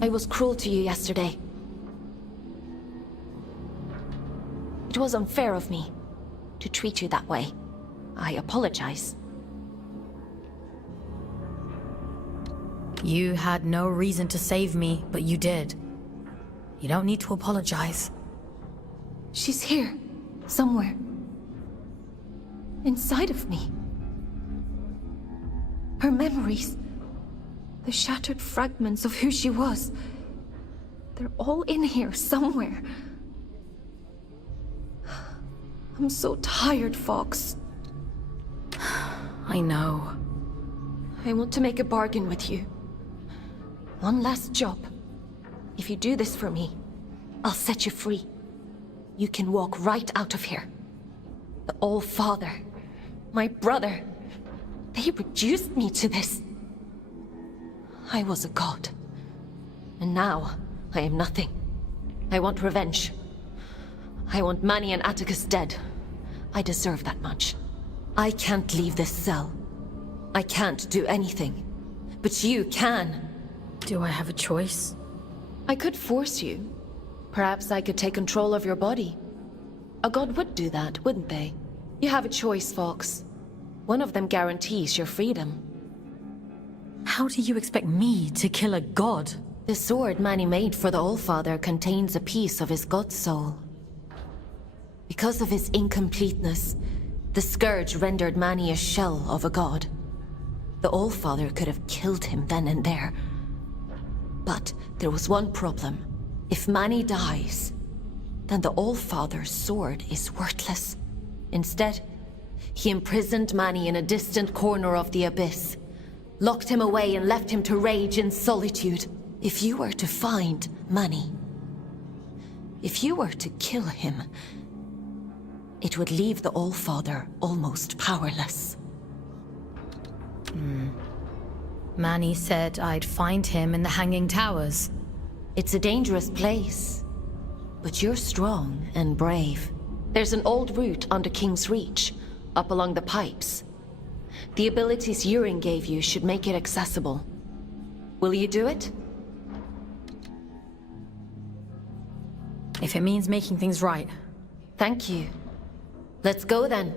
I was cruel to you yesterday. It was unfair of me to treat you that way. I apologize. You had no reason to save me, but you did. You don't need to apologize. She's here, somewhere. Inside of me. Her memories. The shattered fragments of who she was. They're all in here somewhere. I'm so tired, Fox. I know. I want to make a bargain with you. One last job. If you do this for me, I'll set you free. You can walk right out of here. The All-Father, my brother, they reduced me to this. I was a god. And now, I am nothing. I want revenge. I want Manny and Atticus dead. I deserve that much. I can't leave this cell. I can't do anything. But you can. Do I have a choice? I could force you. Perhaps I could take control of your body. A god would do that, wouldn't they? You have a choice, Fox. One of them guarantees your freedom. How do you expect me to kill a god? The sword Manny made for the Allfather contains a piece of his god soul. Because of his incompleteness, the Scourge rendered Manny a shell of a god. The Allfather could have killed him then and there. But there was one problem. If Manny dies, then the Allfather's sword is worthless. Instead, he imprisoned Manny in a distant corner of the Abyss, locked him away and left him to rage in solitude. If you were to find Manny, if you were to kill him, it would leave the Allfather almost powerless. Manny said I'd find him in the Hanging Towers. It's a dangerous place, but you're strong and brave. There's an old route under King's Reach, up along the pipes. The abilities Yurin gave you should make it accessible. Will you do it? If it means making things right. Thank you. Let's go then,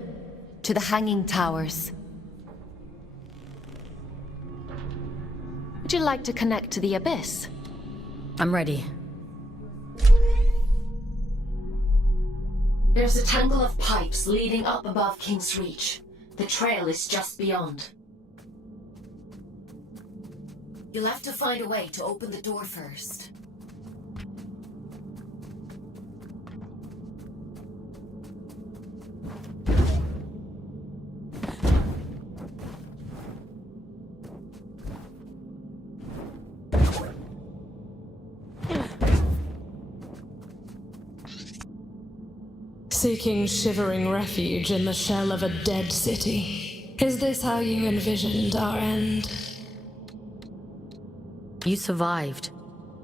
to the Hanging Towers. Would you like to connect to the Abyss? I'm ready. There's a tangle of pipes leading up above King's Reach. The trail is just beyond. You'll have to find a way to open the door first. Seeking shivering refuge in the shell of a dead city. Is this how you envisioned our end? You survived.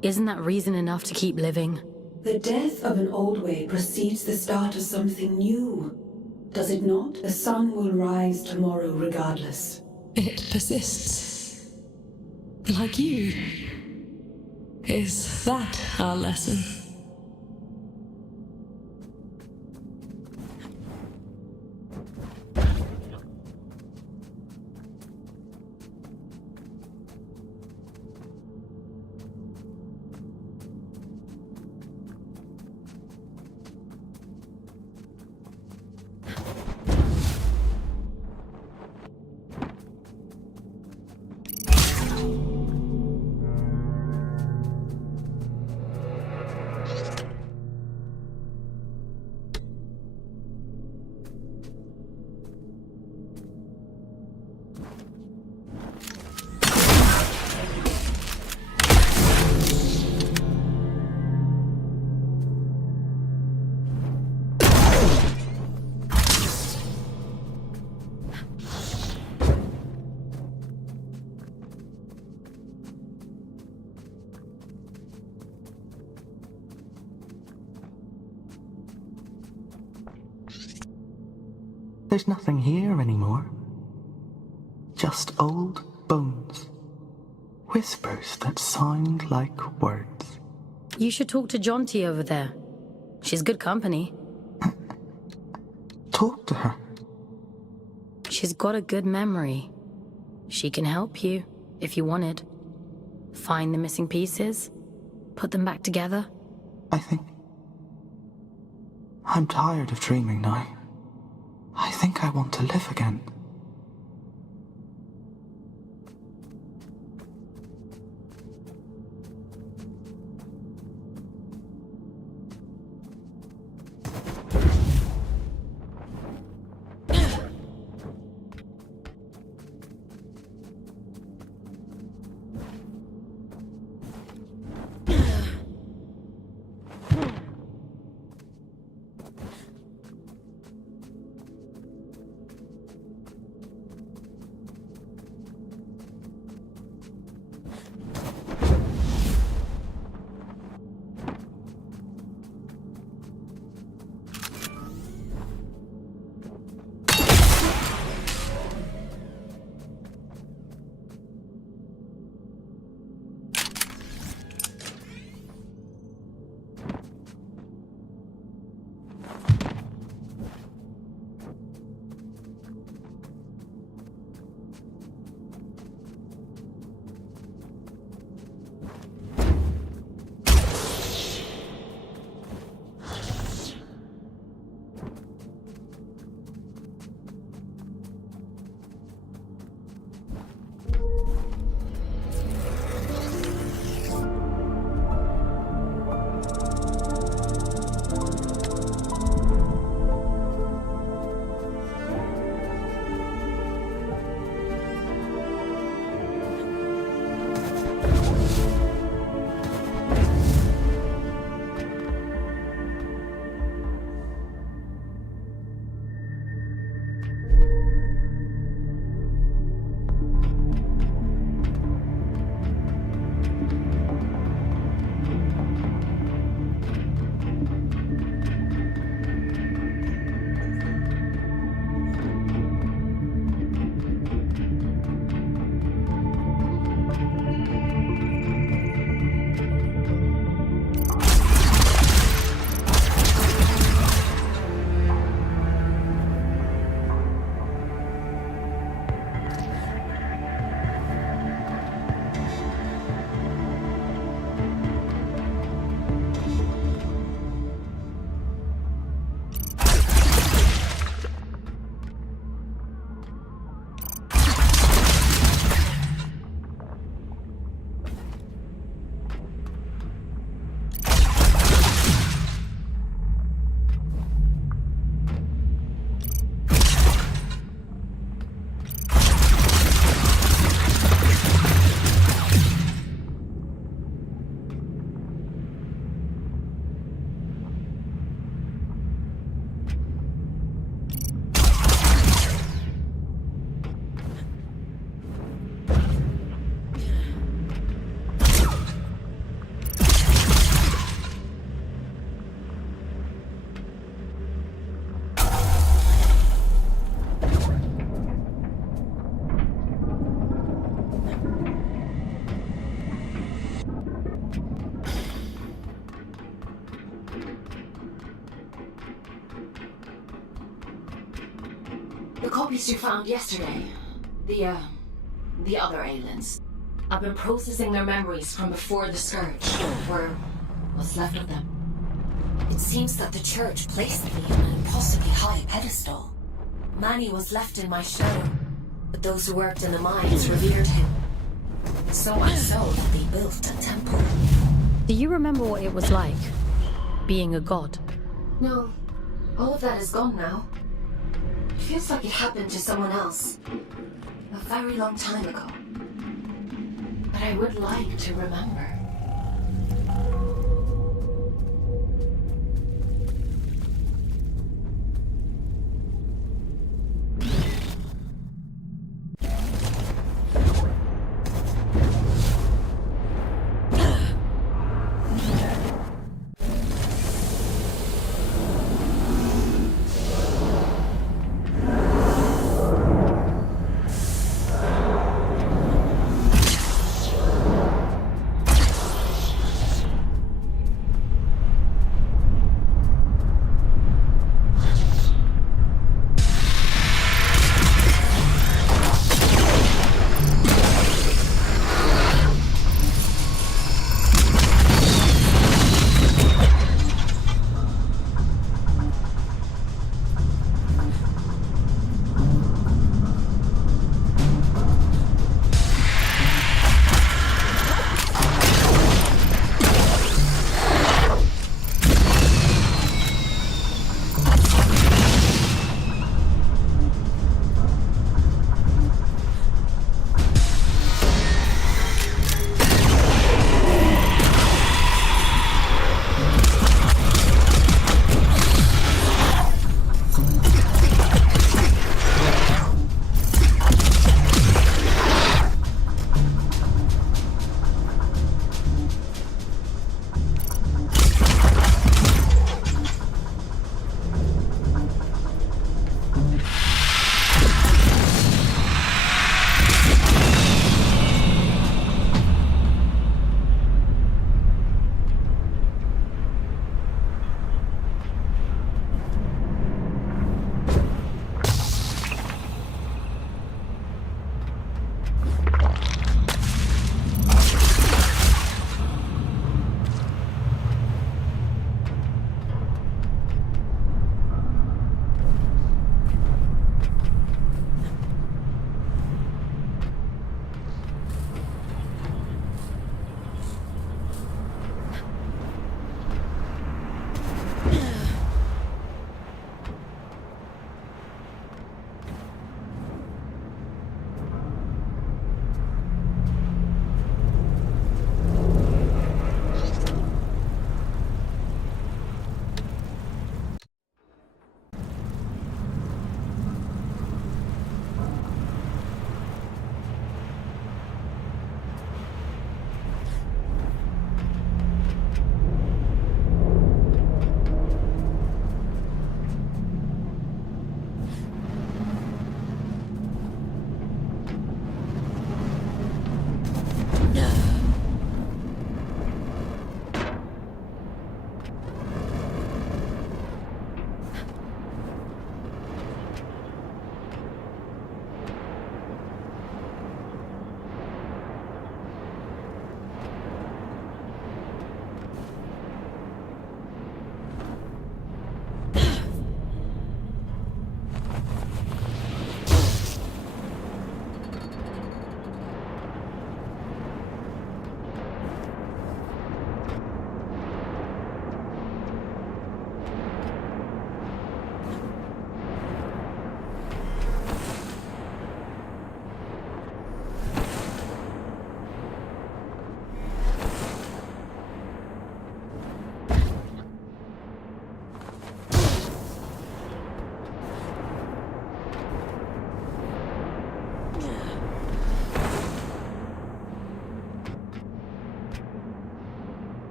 Isn't that reason enough to keep living? The death of an old way precedes the start of something new. Does it not? The sun will rise tomorrow regardless. It persists. Like you. Is that our lesson? There's nothing here anymore. Just old bones. Whispers that sound like words. You should talk to Jonty over there. She's good company. Talk to her. She's got a good memory. She can help you, if you wanted. Find the missing pieces, put them back together. I think... I'm tired of dreaming now. I think I want to live again. The copies you found yesterday, the other aliens. I've been processing their memories from before the Scourge, or what's left of them. It seems that the Church placed me on an impossibly high pedestal. Manny was left in my shadow, but those who worked in the mines revered him. So much so that they built a temple. Do you remember what it was like, being a god? No, all of that is gone now. It feels like it happened to someone else, a very long time ago. But I would like to remember.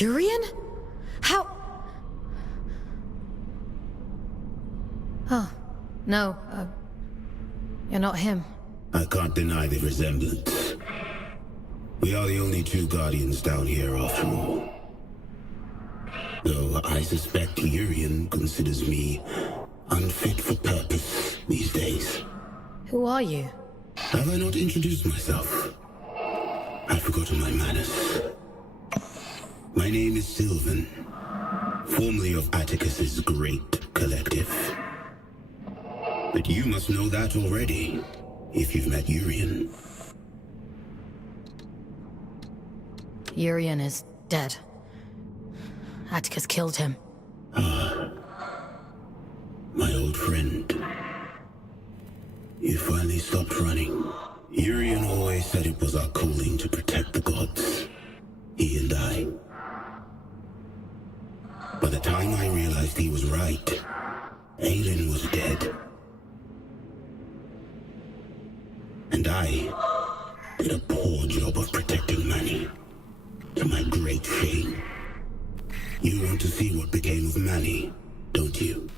Urian? How? Oh, no, you're not him. I can't deny the resemblance. We are the only two Guardians down here after all. Though I suspect Urian considers me unfit for purpose these days. Who are you? Have I not introduced myself? I've forgotten my manners. My name is Sylvan, formerly of Atticus's Great Collective. But you must know that already, if you've met Urian. Urian is dead. Atticus killed him. My old friend. You finally stopped running. Urian always said it was our calling to protect the gods. He and I. By the time I realized he was right, Aelin was dead. And I did a poor job of protecting Manny, to my great shame. You want to see what became of Manny, don't you?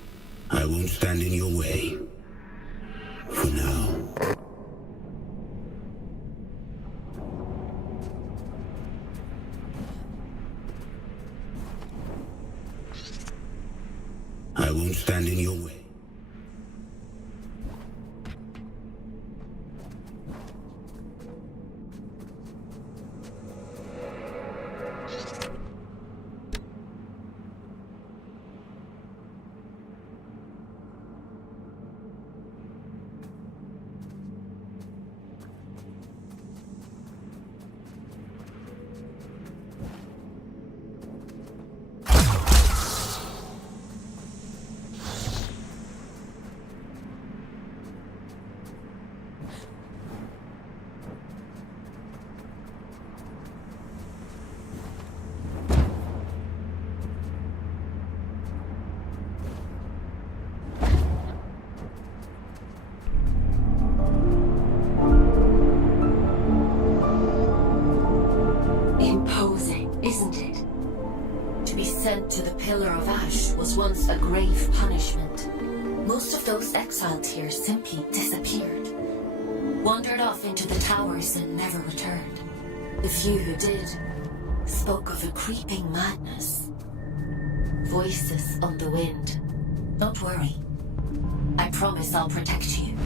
I won't stand in your way. For now. I won't stand in your way. To the Pillar of Ash was once a grave punishment. Most of those exiled here simply disappeared. Wandered off into the towers and never returned. The few who did spoke of a creeping madness. Voices on the wind. Don't worry. I promise I'll protect you.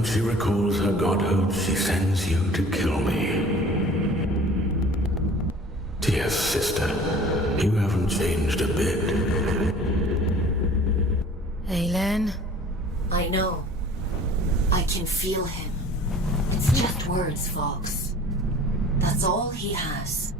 moment she recalls her godhood, she sends you to kill me. Dear sister, you haven't changed a bit. Aelin? I know. I can feel him. It's just words, Fox. That's all he has.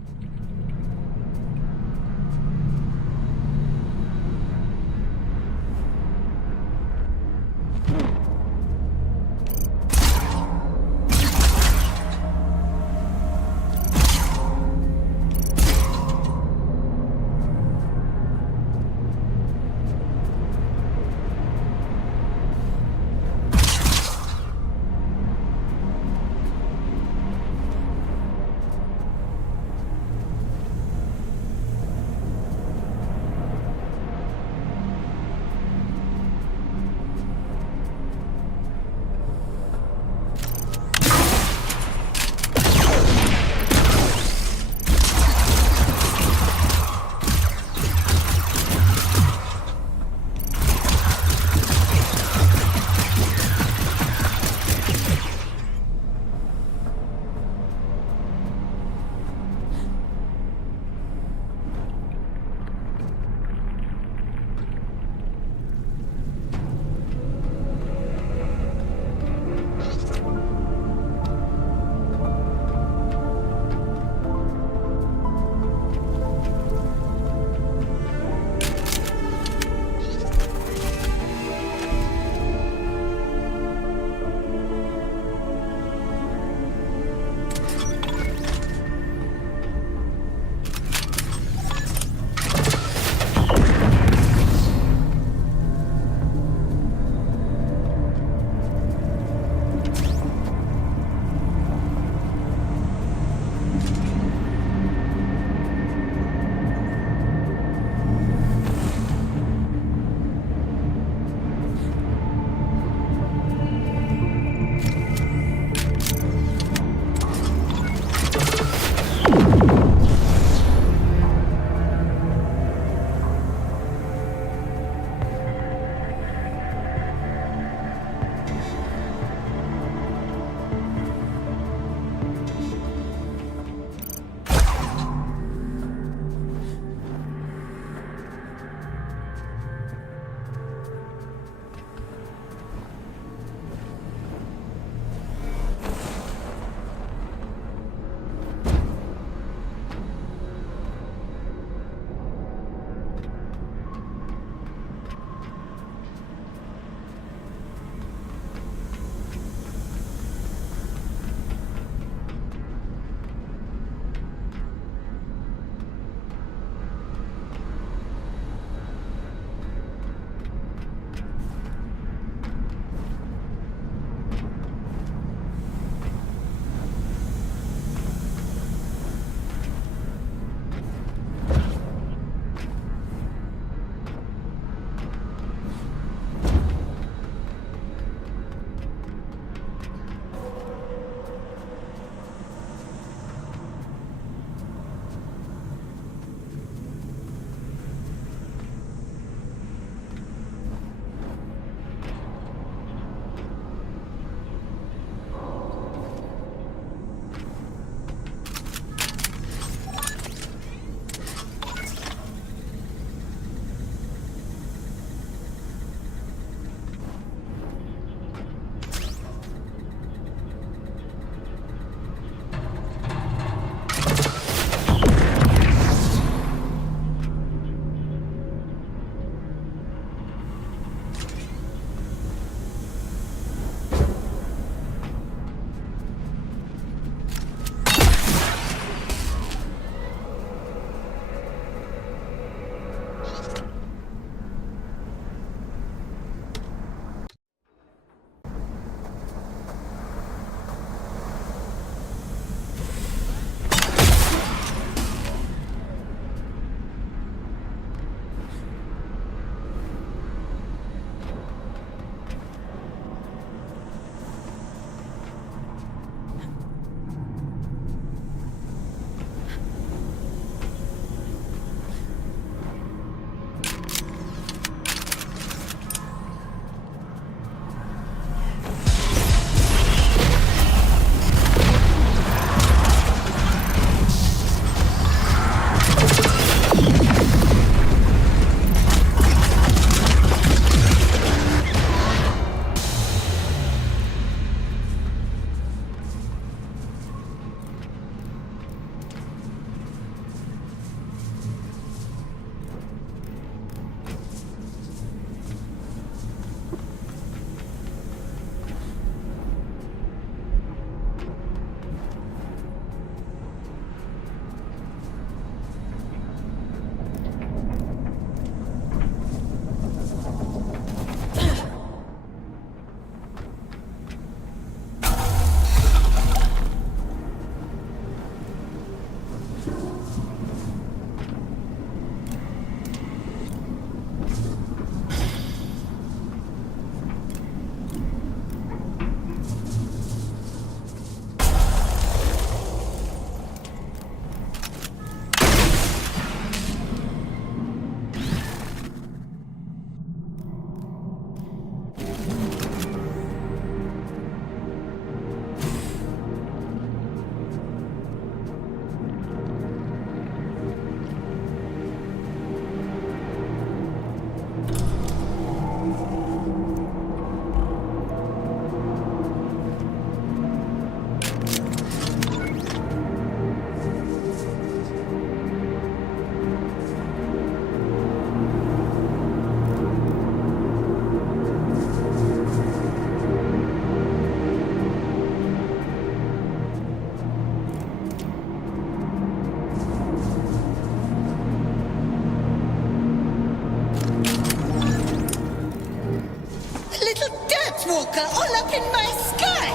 Nightwalker all up in my sky!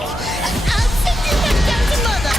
I'll send you back down to Mother!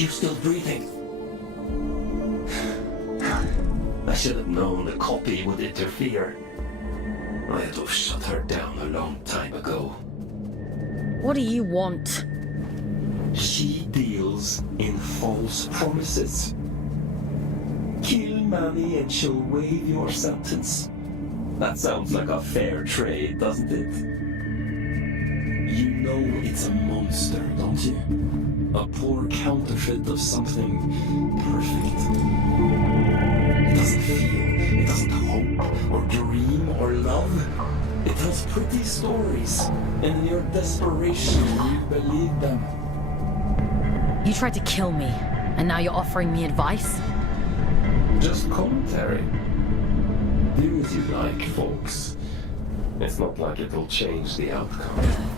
you still breathing? I should have known a copy would interfere. I had to have shut her down a long time ago. What do you want? She deals in false promises. Kill Manny and she'll waive your sentence. That sounds like a fair trade, doesn't it? You know it's a monster, don't you? A poor counterfeit of something perfect. It doesn't feel, it doesn't hope, or dream, or love. It tells pretty stories, and in your desperation, you believe them. You tried to kill me, and now you're offering me advice? Just commentary. Do as you like, folks. It's not like it'll change the outcome.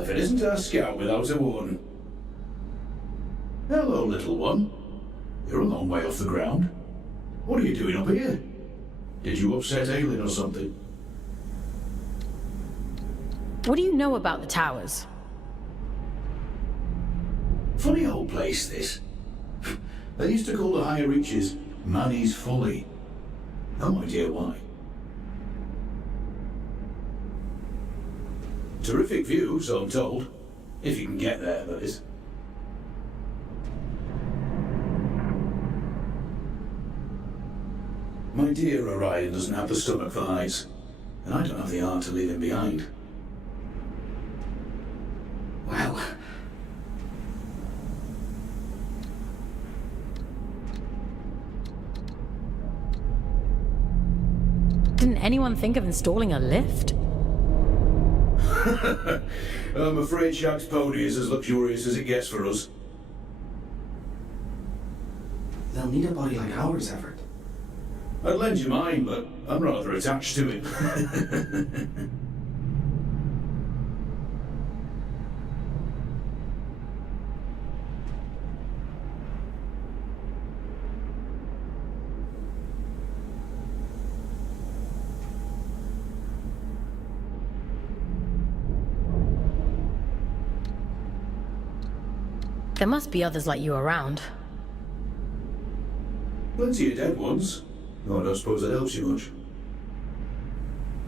If it isn't our scout without a warden. Hello, little one. You're a long way off the ground. What are you doing up here? Did you upset Aelin or something? What do you know about the towers? Funny old place, this. They used to call the higher reaches Manny's Folly. No idea why. Terrific view, so I'm told. If you can get there, that is. My dear Orion doesn't have the stomach for heights, and I don't have the heart to leave him behind. Well... Didn't anyone think of installing a lift? I'm afraid Shag's pony is as luxurious as it gets for us. They'll need a body like ours, Everett. I'd lend you mine, but I'm rather attached to it. There must be others like you around. Plenty of dead ones. Oh, I don't suppose that helps you much.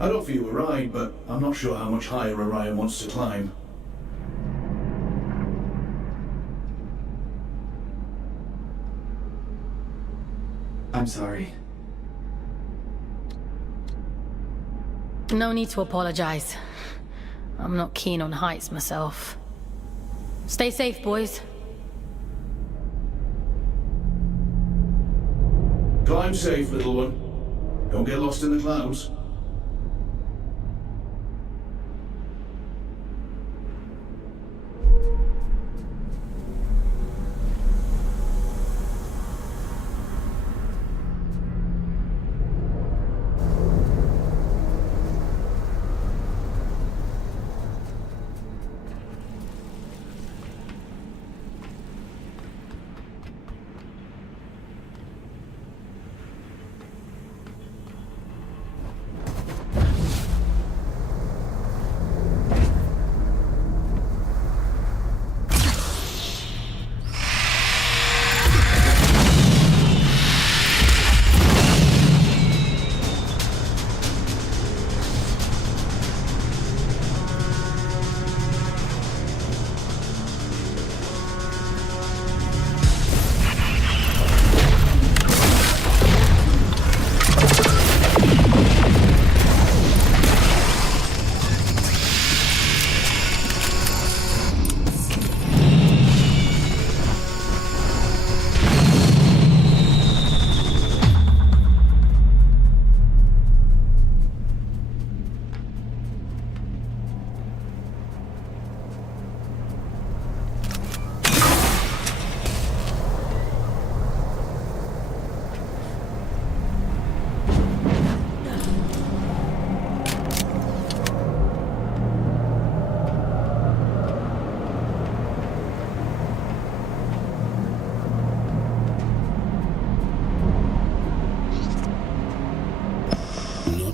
I'd offer you a ride, but I'm not sure how much higher Orion wants to climb. I'm sorry. No need to apologize. I'm not keen on heights myself. Stay safe, boys. Climb safe, little one. Don't get lost in the clouds.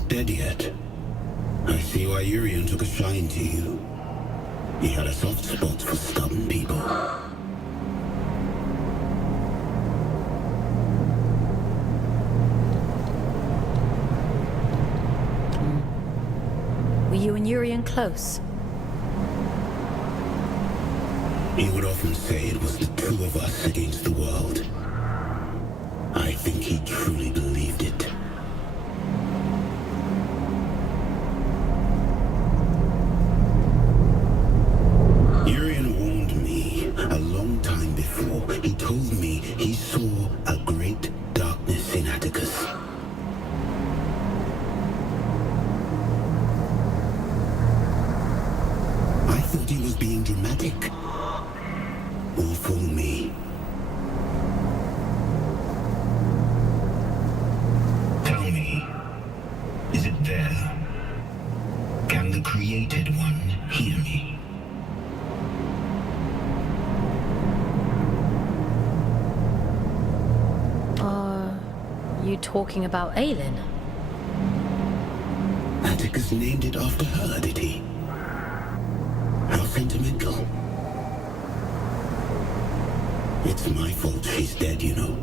Dead yet. I see why Urian took a shine to you. He had a soft spot for stubborn people. Were you and Urian close? He would often say it was the two of us against the world. I think he truly believed it. He told me he saw a great darkness in Atticus. I thought he was being dramatic. All for me. Tell me, is it there? Can the Created One hear me? You talking about Aylin? Atticus named it after her, did he? How sentimental. It's my fault she's dead, you know.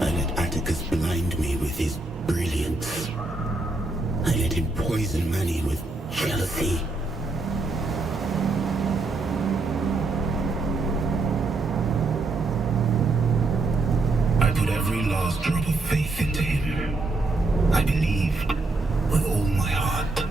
I let Atticus blind me with his brilliance. I let him poison Manny with jealousy. Last drop of faith into him. I believed with all my heart.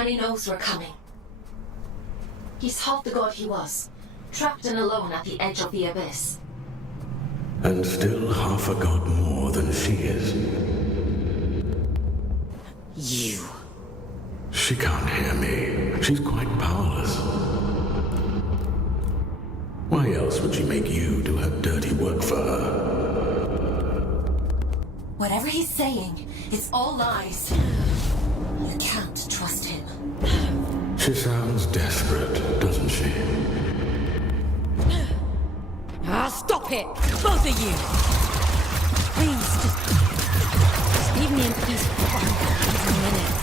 And he knows we're coming. He's half the god he was, trapped and alone at the edge of the abyss. And still half a god more than she is. You. She can't hear me. She's quite powerless. Why else would she make you do her dirty work for her? Whatever he's saying, it's all lies. You can't trust him. She sounds desperate, doesn't she? Stop it! Both of you! Please, just leave me in peace for a minute.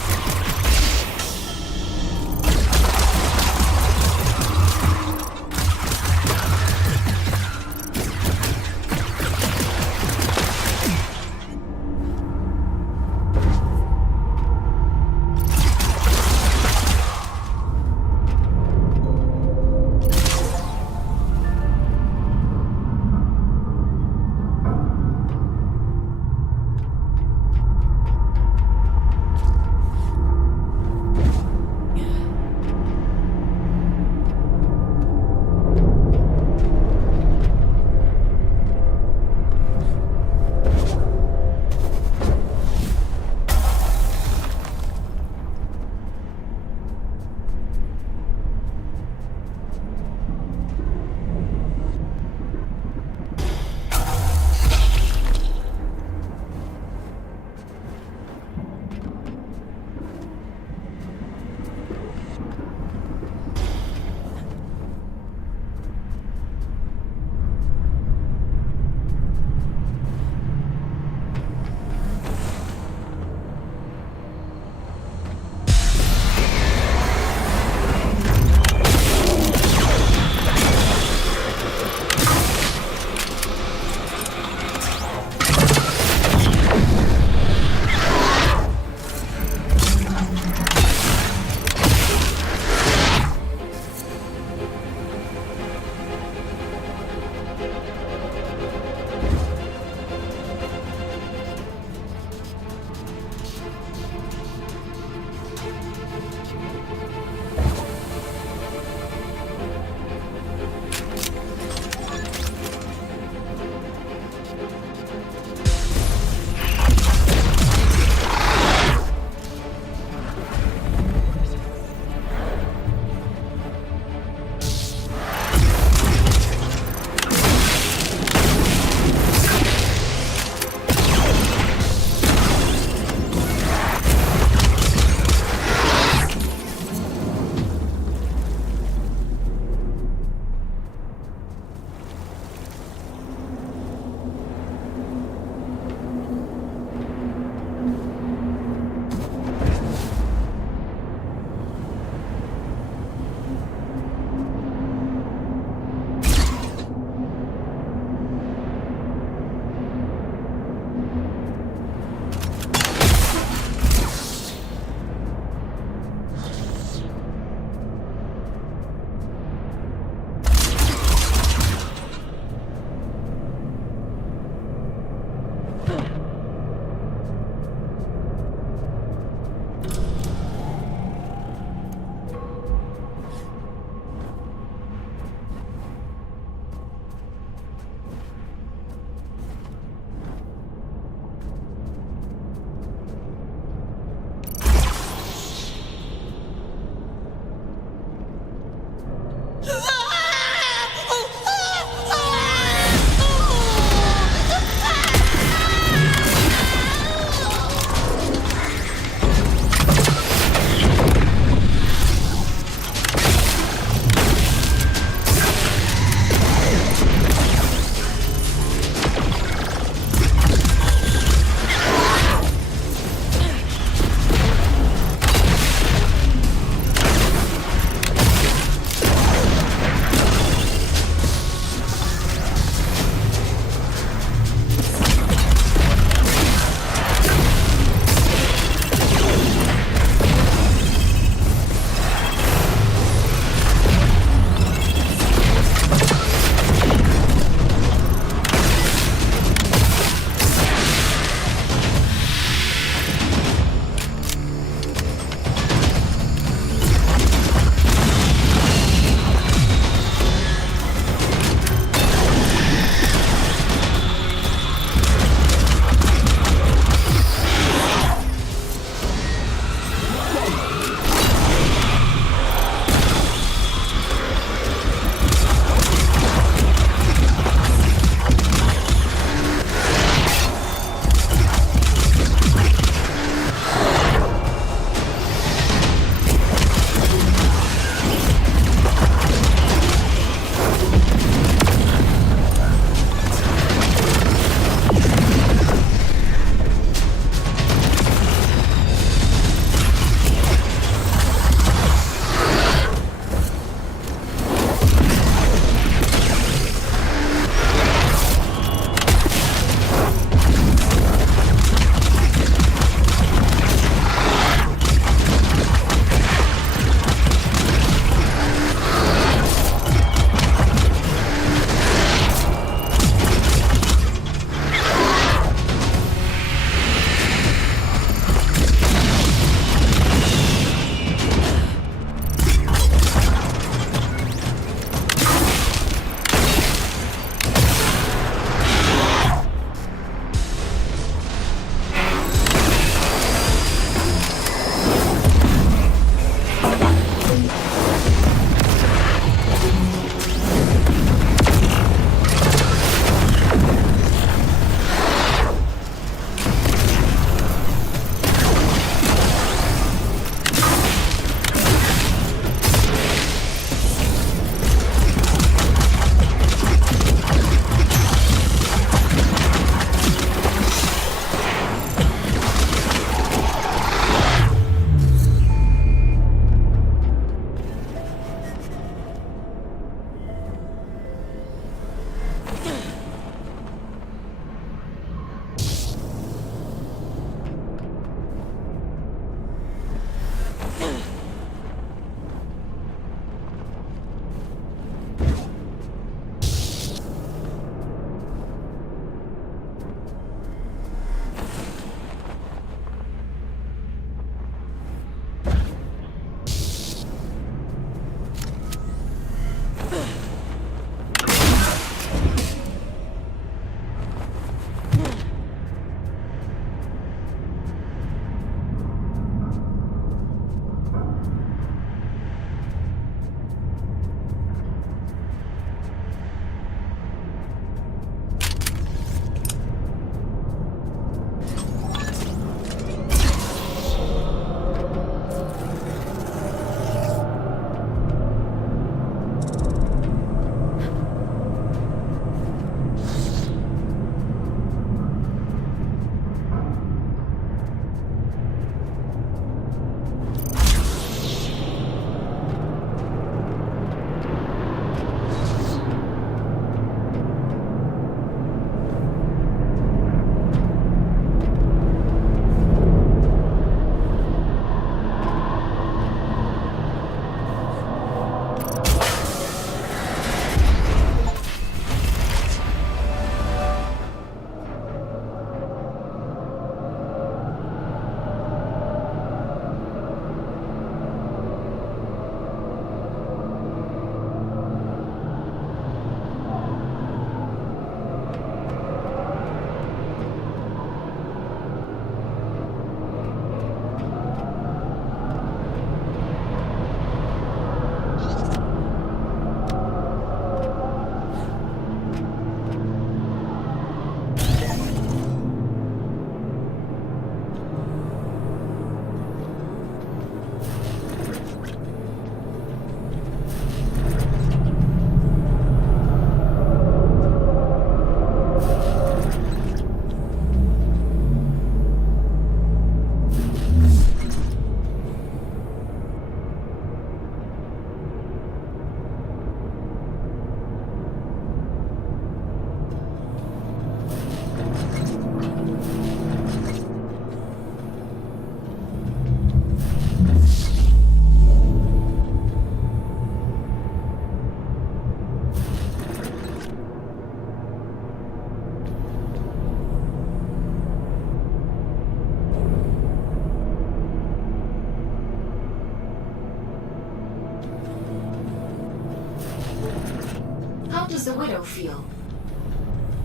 does the widow feel?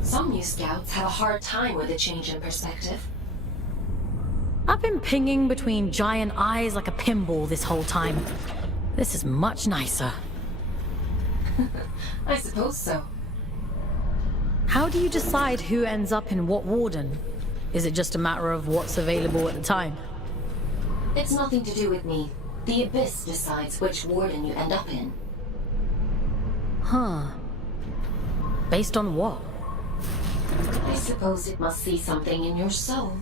Some new scouts have a hard time with a change in perspective. I've been pinging between giant eyes like a pinball this whole time. This is much nicer. I suppose so. How do you decide who ends up in what warden? Is it just a matter of what's available at the time? It's nothing to do with me. The Abyss decides which warden you end up in. Huh. Based on what? I suppose it must see something in your soul.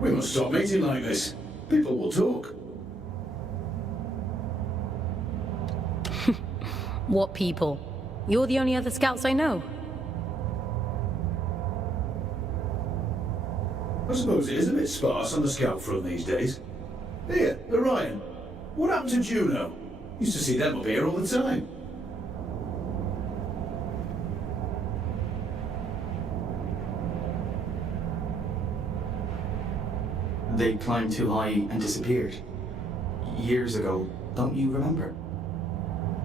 We must stop meeting like this. People will talk. What people? You're the only other scouts I know. I suppose it is a bit sparse on the scout front these days. Here, Orion. What happened to Juno? Used to see them up here all the time. They climbed too high and disappeared. Years ago, don't you remember?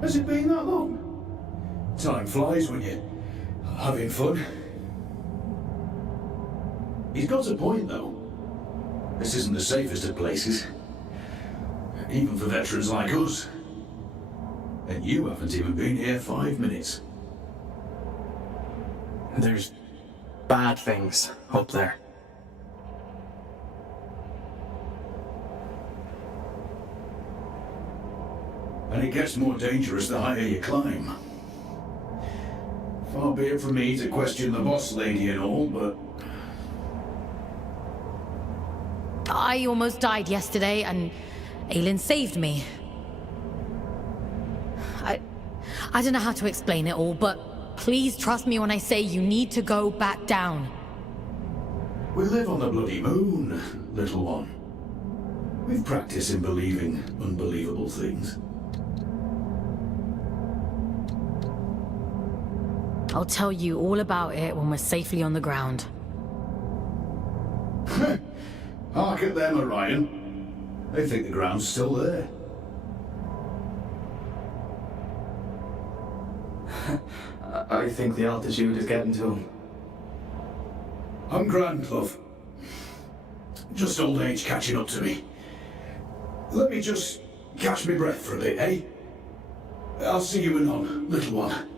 Has it been that long? Time flies when you're having fun. He's got a point, though. This isn't the safest of places. Even for veterans like us. And you haven't even been here 5 minutes. There's bad things up there. And it gets more dangerous the higher you climb. Far be it from me to question the boss lady and all, but... I almost died yesterday, and Aelin saved me. I don't know how to explain it all, but please trust me when I say you need to go back down. We live on the bloody moon, little one. We've practiced in believing unbelievable things. I'll tell you all about it when we're safely on the ground. Hark at them, Orion. They think the ground's still there. I think the altitude is getting to him. I'm grand, love. Just old age catching up to me. Let me just catch my breath for a bit, eh? I'll see you anon, little one.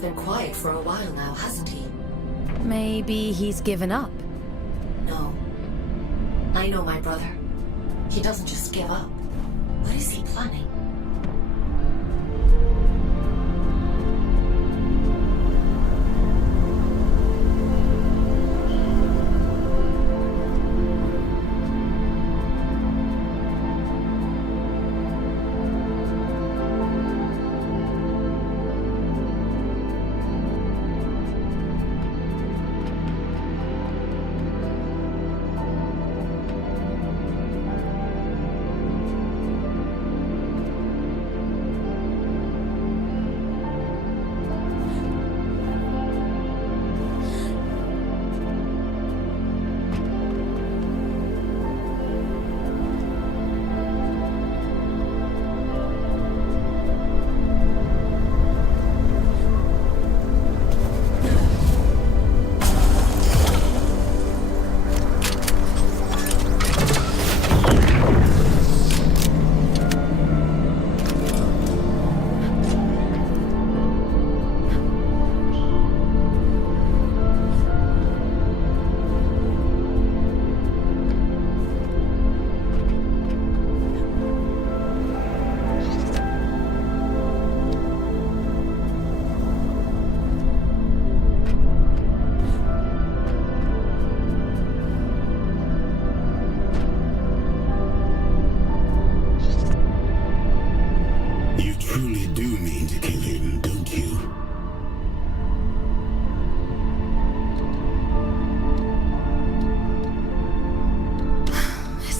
been quiet for a while now, hasn't he? Maybe he's given up. No. I know my brother. He doesn't just give up. What is he planning?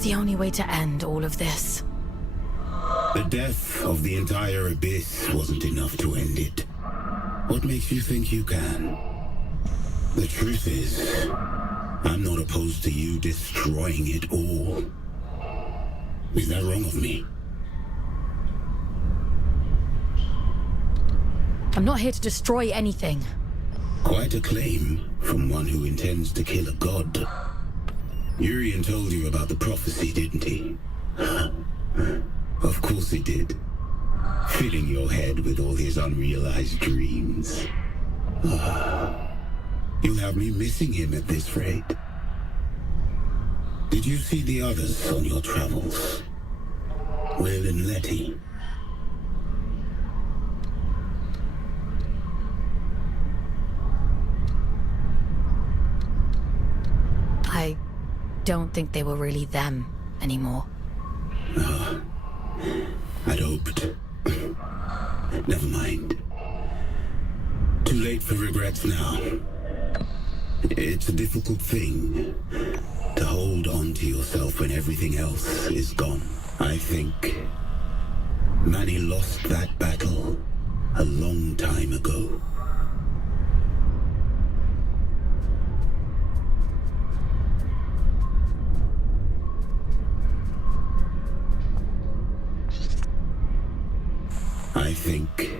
The only way to end all of this. The death of the entire Abyss wasn't enough to end it. What makes you think you can? The truth is, I'm not opposed to you destroying it all. Is that wrong of me? I'm not here to destroy anything. Quite a claim from one who intends to kill a god. Urian told you about the prophecy, didn't he? Of course he did. Filling your head with all his unrealized dreams. You'll have me missing him at this rate. Did you see the others on your travels? Will and Letty? I don't think they were really them anymore. I'd hoped. Never mind. Too late for regrets now. It's a difficult thing to hold on to yourself when everything else is gone. I think Manny lost that battle a long time ago. I think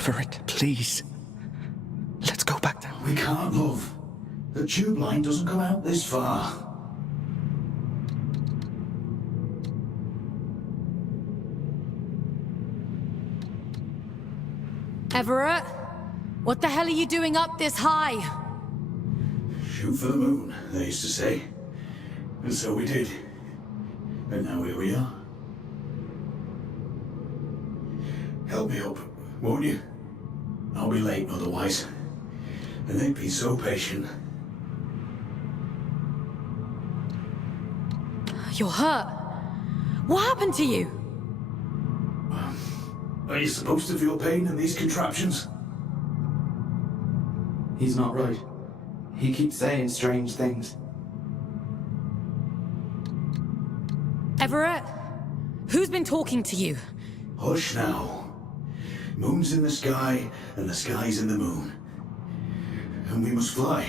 Everett, please. Let's go back down. We can't, love. The tube line doesn't come out this far. Everett? What the hell are you doing up this high? Shoot for the moon, they used to say. And so we did. And now here we are. Help me up, won't you? I'll be late otherwise. And they'd be so patient. You're hurt. What happened to you? Are you supposed to feel pain in these contraptions? He's not right. He keeps saying strange things. Everett? Who's been talking to you? Hush now. Moon's in the sky, and the sky's in the moon. And we must fly,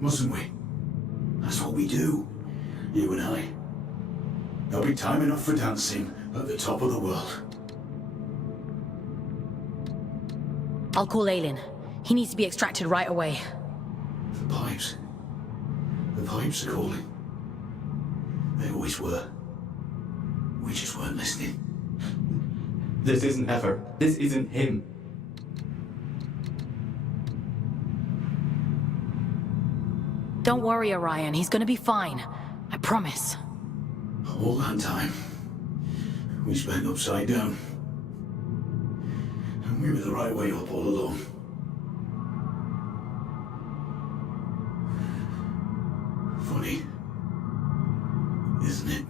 mustn't we? That's what we do, you and I. There'll be time enough for dancing at the top of the world. I'll call Aelin. He needs to be extracted right away. The pipes. The pipes are calling. They always were. We just weren't listening. This isn't Ever. This isn't him. Don't worry, Orion. He's gonna be fine. I promise. All that time, we spent upside down. And we were the right way up all along. Funny, isn't it?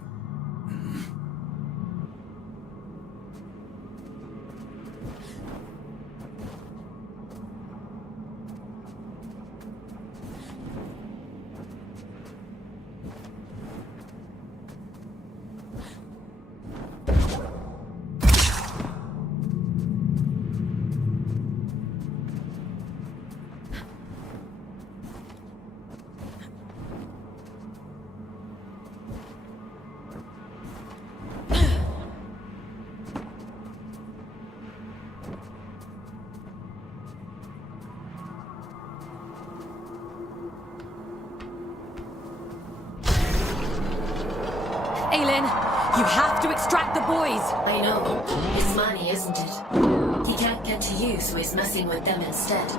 Aelin, you have to extract the boys! I know. It's money, isn't it? He can't get to you, so he's messing with them instead. There's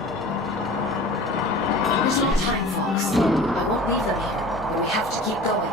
no time, Fox. I won't leave them here, but we have to keep going.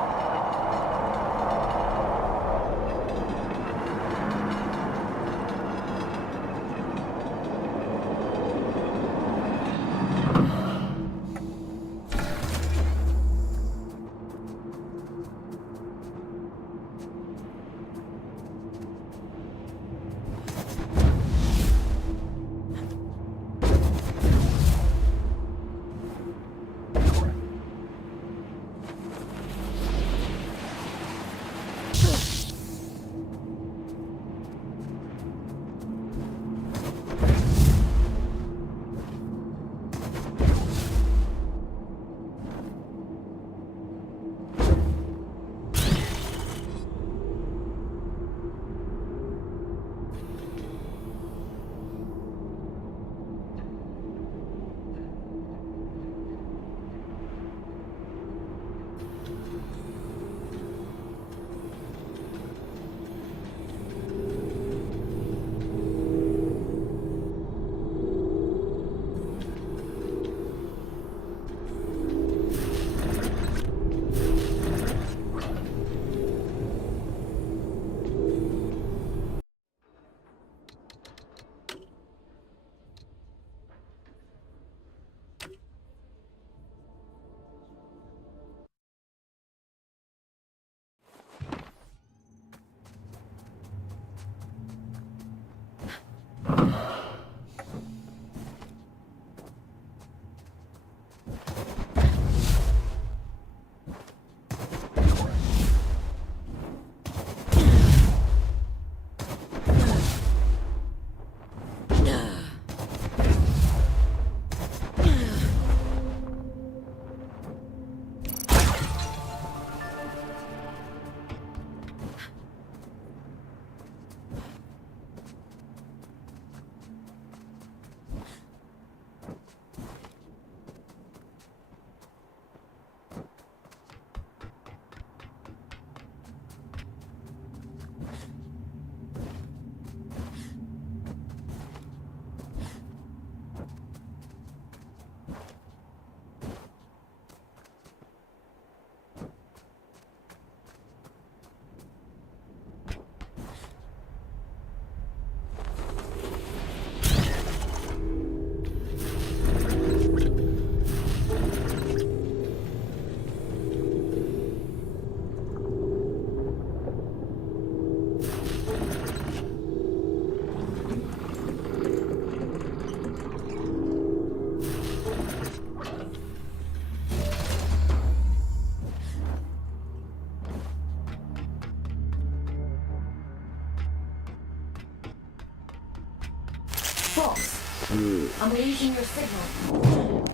Fox, I'm losing your signal.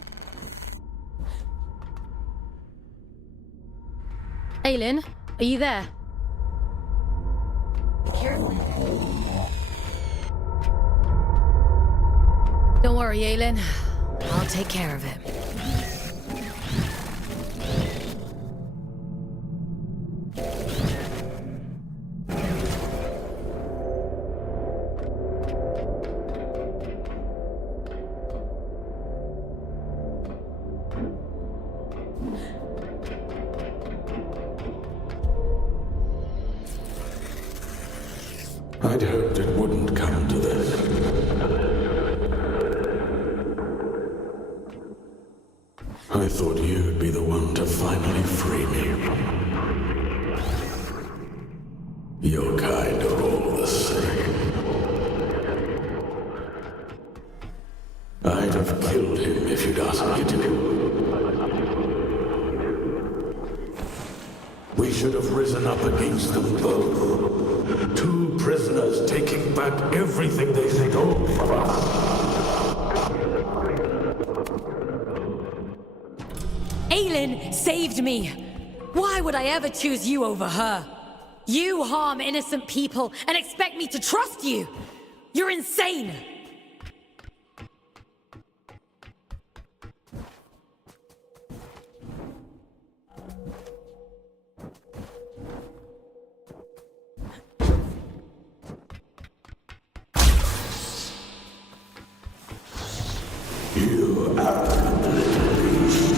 Aelin, are you there? Be careful. Don't worry, Aelin. I'll take care of it. I'd hoped it wouldn't come to this. I thought you'd be the one to finally free me. Your kind are all the same. I'd have killed him if you'd asked me to. We should have risen up against them both. 2 prisoners taking back everything they stole from us. Aelin saved me! Why would I ever choose you over her? You harm innocent people and expect me to trust you! You're insane! You arrogant little beast.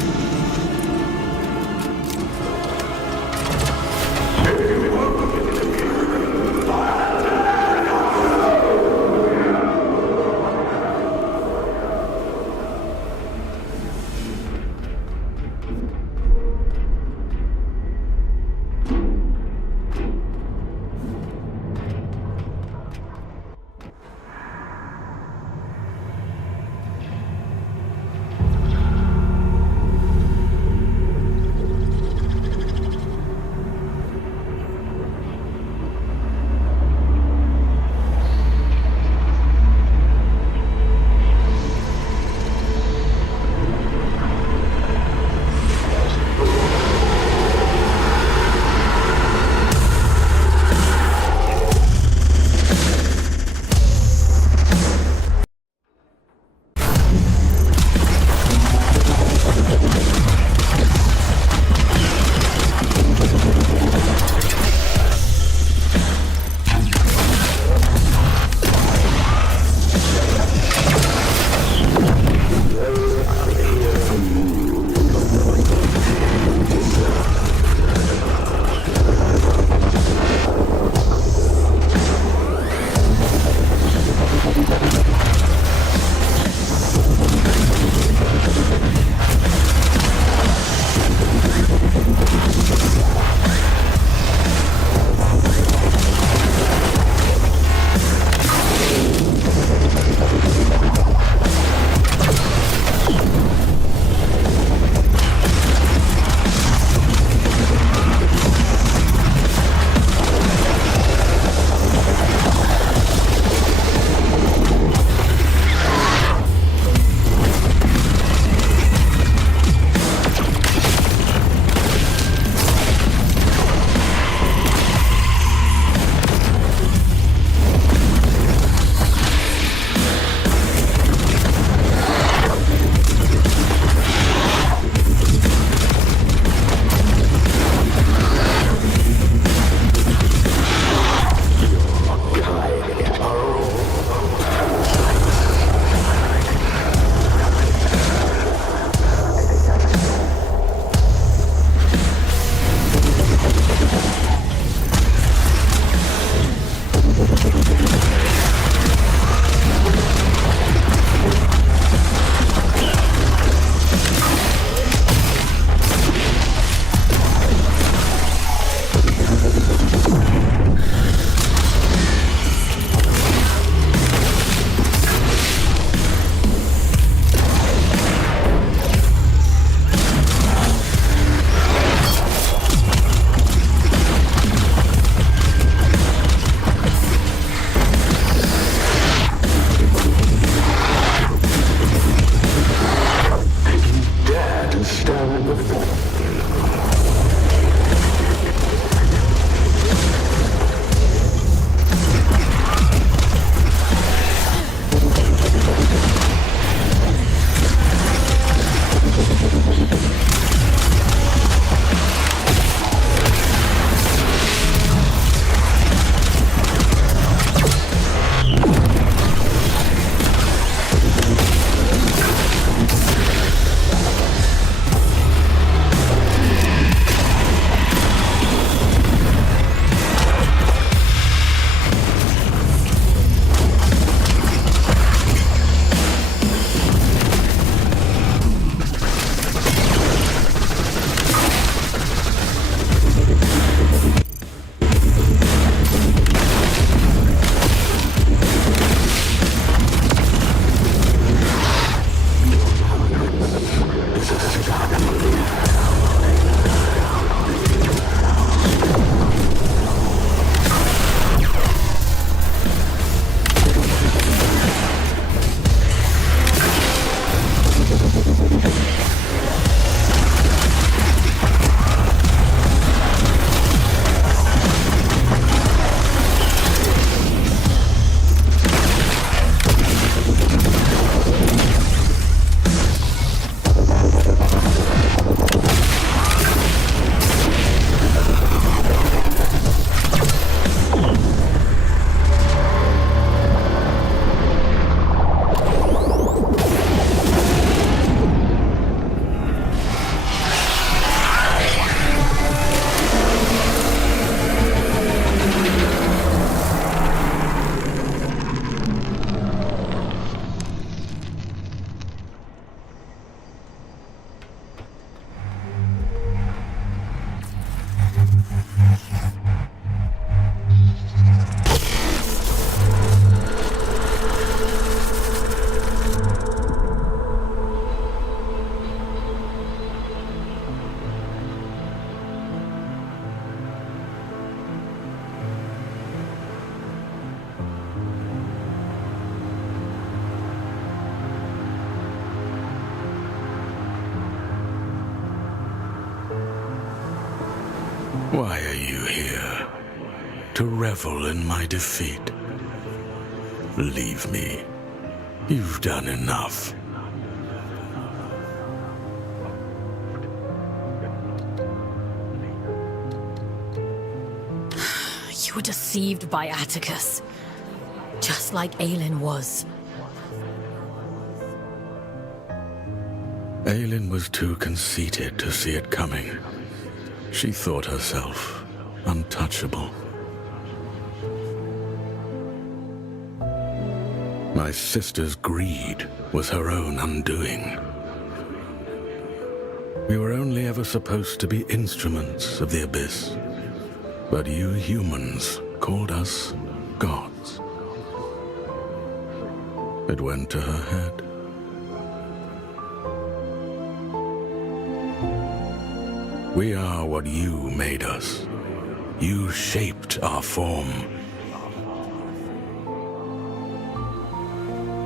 Why are you here? To revel in my defeat? Leave me. You've done enough. You were deceived by Atticus, just like Aelin was. Aelin was too conceited to see it coming. She thought herself untouchable. My sister's greed was her own undoing. We were only ever supposed to be instruments of the Abyss. But you humans called us gods. It went to her head. We are what you made us. You shaped our form.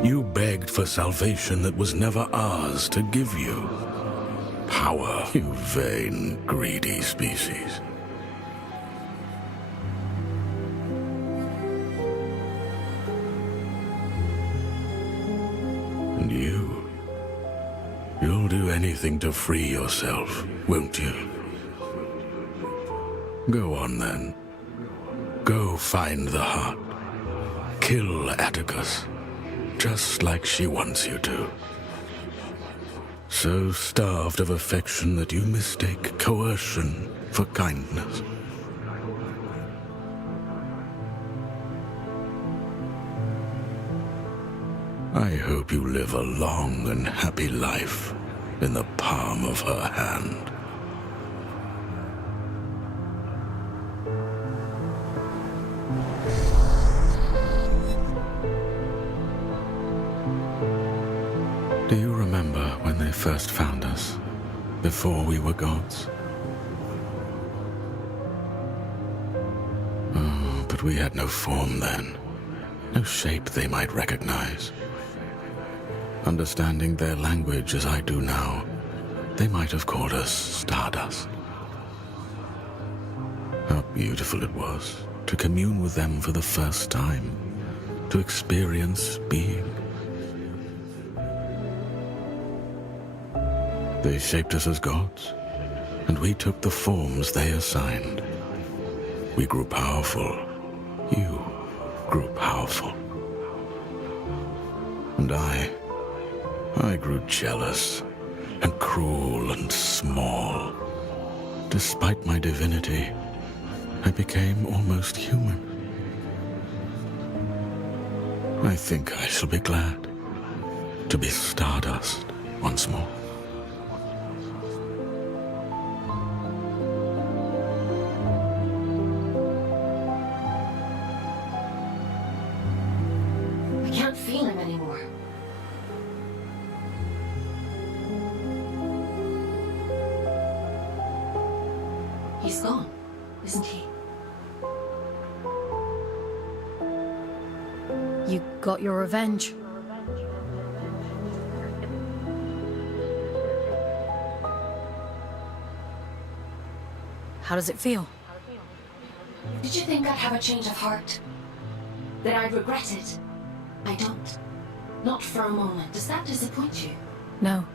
You begged for salvation that was never ours to give you. Power, you vain, greedy species. And you'll do anything to free yourself, won't you? Go on then. Go find the heart. Kill Atticus, just like she wants you to. So starved of affection that you mistake coercion for kindness. I hope you live a long and happy life in the palm of her hand. Do you remember when they first found us, before we were gods? Oh, but we had no form then, no shape they might recognize. Understanding their language as I do now, they might have called us Stardust. How beautiful it was to commune with them for the first time, to experience being. They shaped us as gods, and we took the forms they assigned. We grew powerful. You grew powerful. And I grew jealous and cruel and small. Despite my divinity, I became almost human. I think I shall be glad to be Stardust once more. I can't feel him anymore. He's gone, isn't he? You got your revenge. How does it feel? Did you think I'd have a change of heart? That I'd regret it? I don't. Not for a moment. Does that disappoint you? No.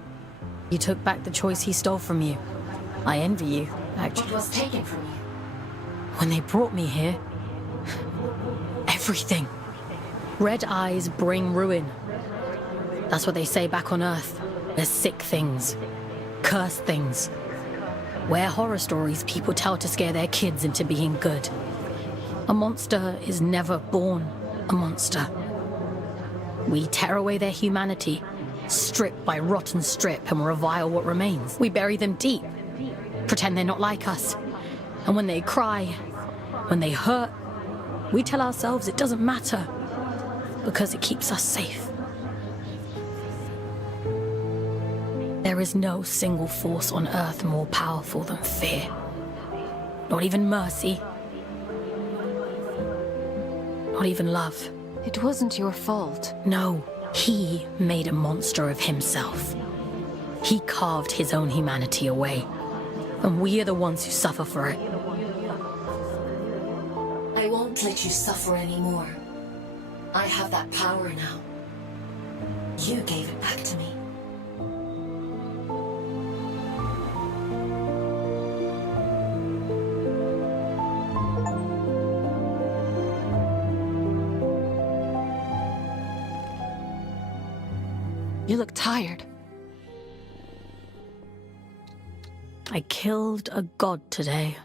You took back the choice he stole from you. I envy you, actually. What was taken from you? When they brought me here, everything. Red eyes bring ruin. That's what they say back on Earth. There's sick things, cursed things. We're horror stories people tell to scare their kids into being good. A monster is never born a monster. We tear away their humanity, strip by rotten strip, and revile what remains. We bury them deep, pretend they're not like us. And when they cry, when they hurt, we tell ourselves it doesn't matter, because it keeps us safe. There is no single force on Earth more powerful than fear. Not even mercy. Not even love. It wasn't your fault. No, he made a monster of himself. He carved his own humanity away, and we are the ones who suffer for it. won't let you suffer anymore. I have that power now. You gave it back to me. You look tired. I killed a god today.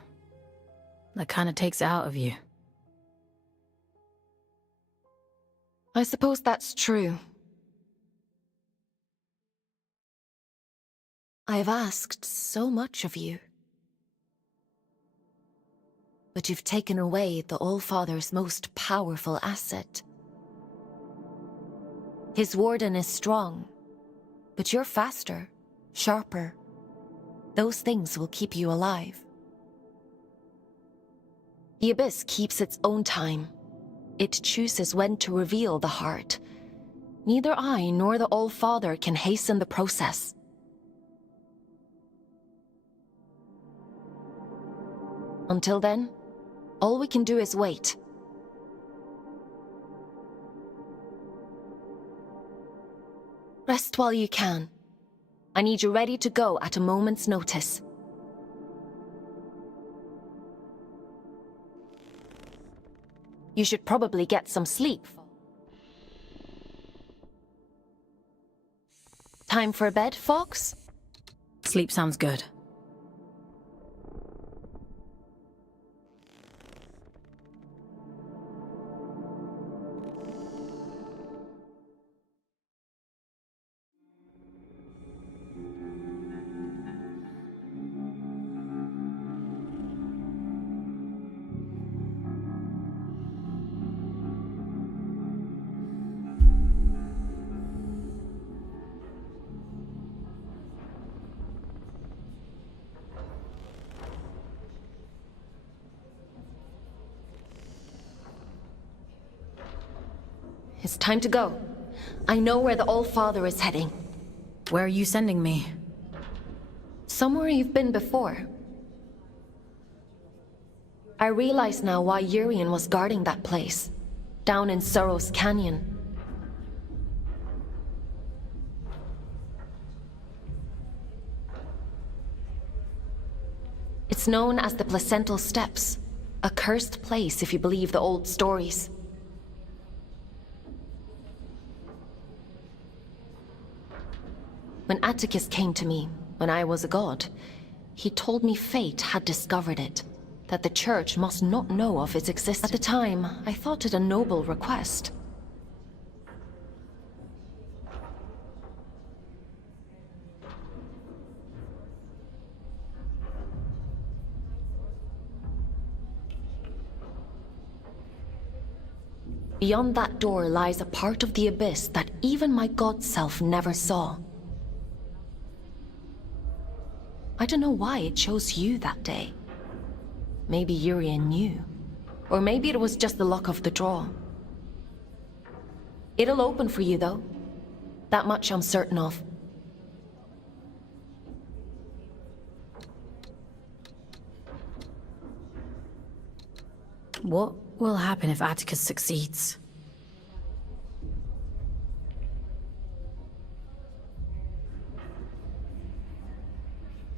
That kind of takes it out of you. I suppose that's true. I've asked so much of you. But you've taken away the Allfather's most powerful asset. His warden is strong, but you're faster, sharper. Those things will keep you alive. The Abyss keeps its own time. It chooses when to reveal the heart. Neither I nor the Allfather can hasten the process. Until then, all we can do is wait. Rest while you can. I need you ready to go at a moment's notice. You should probably get some sleep. Time for bed, Fox? Sleep sounds good. It's time to go. I know where the Allfather is heading. Where are you sending me? Somewhere you've been before. I realize now why Urien was guarding that place, down in Sorrow's Canyon. It's known as the Placental Steppes, a cursed place if you believe the old stories. When Atticus came to me, when I was a god, he told me fate had discovered it, that the church must not know of its existence. At the time, I thought it a noble request. Beyond that door lies a part of the Abyss that even my god self never saw. I don't know why it chose you that day. Maybe Urien knew. Or maybe it was just the luck of the draw. It'll open for you, though. That much I'm certain of. What will happen if Atticus succeeds?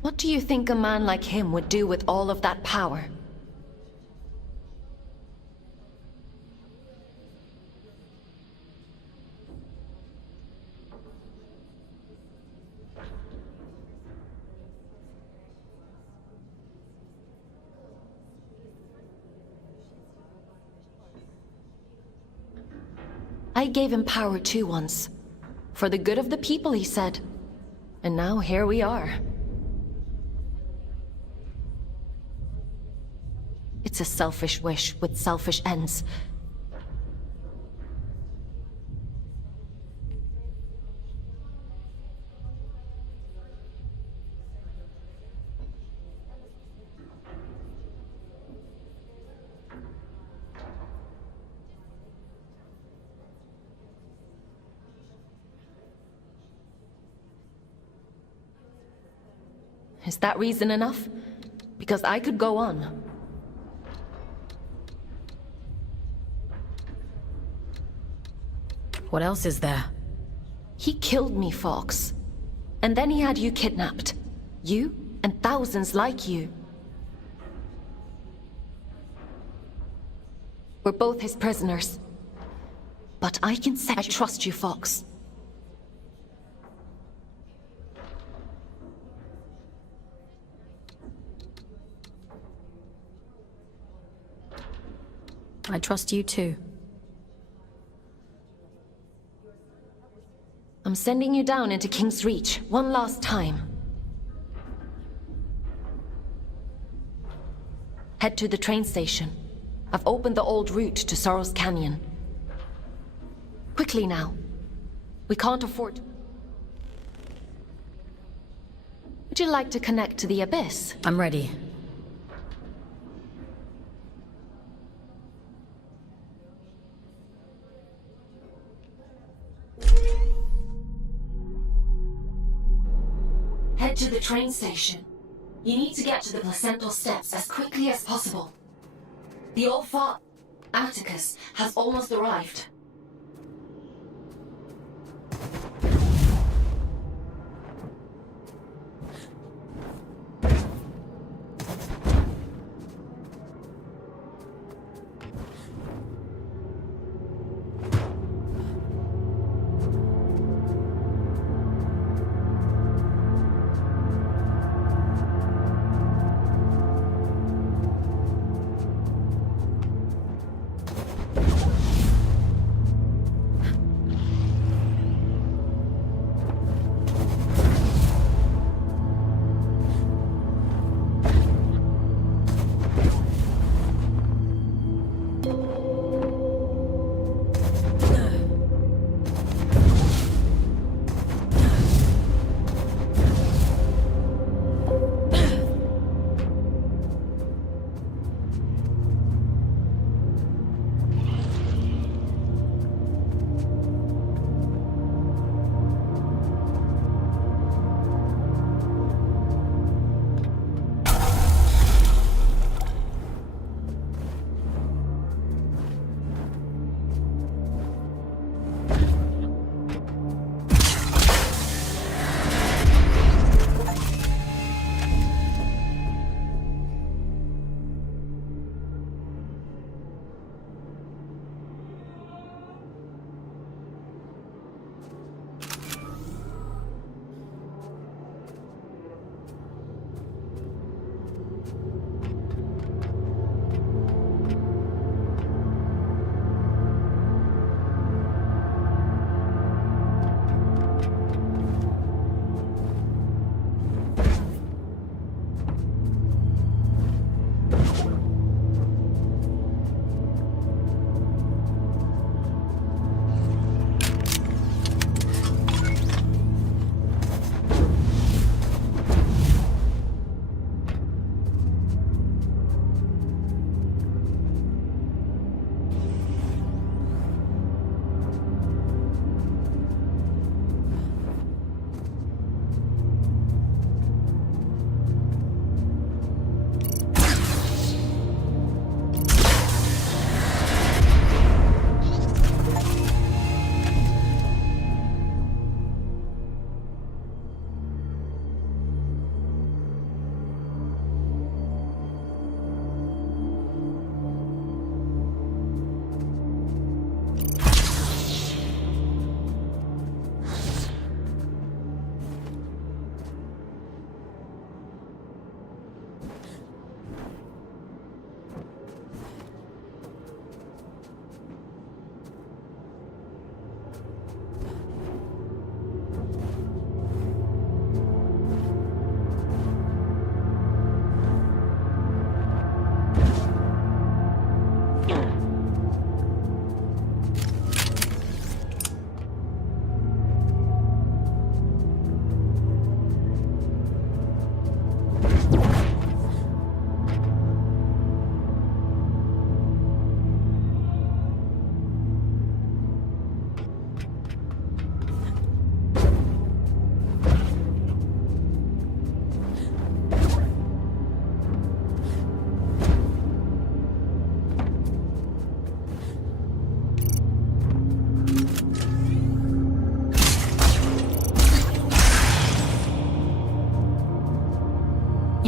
What do you think a man like him would do with all of that power? I gave him power too once. For the good of the people, he said. And now here we are. It's a selfish wish with selfish ends. Is that reason enough? Because I could go on. What else is there? He killed me, Fox. And then he had you kidnapped. You and thousands like you. We're both his prisoners. But I can say I trust you, Fox. I trust you too. I'm sending you down into King's Reach one last time. Head to the train station. I've opened the old route to Sorrow's Canyon. Quickly now. We can't afford... Would you like to connect to the Abyss? I'm ready. Head to the train station. You need to get to the placental steps as quickly as possible. The old father, Atticus, has almost arrived.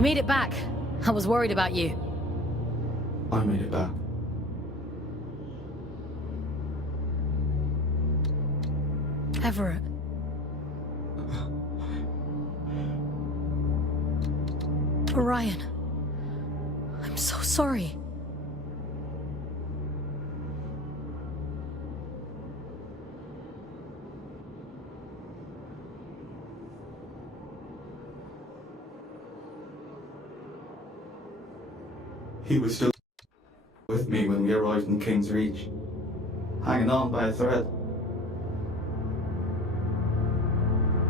You made it back. I was worried about you. I made it back. Everett. Orion. I'm so sorry. He was still with me when we arrived in King's Reach, hanging on by a thread.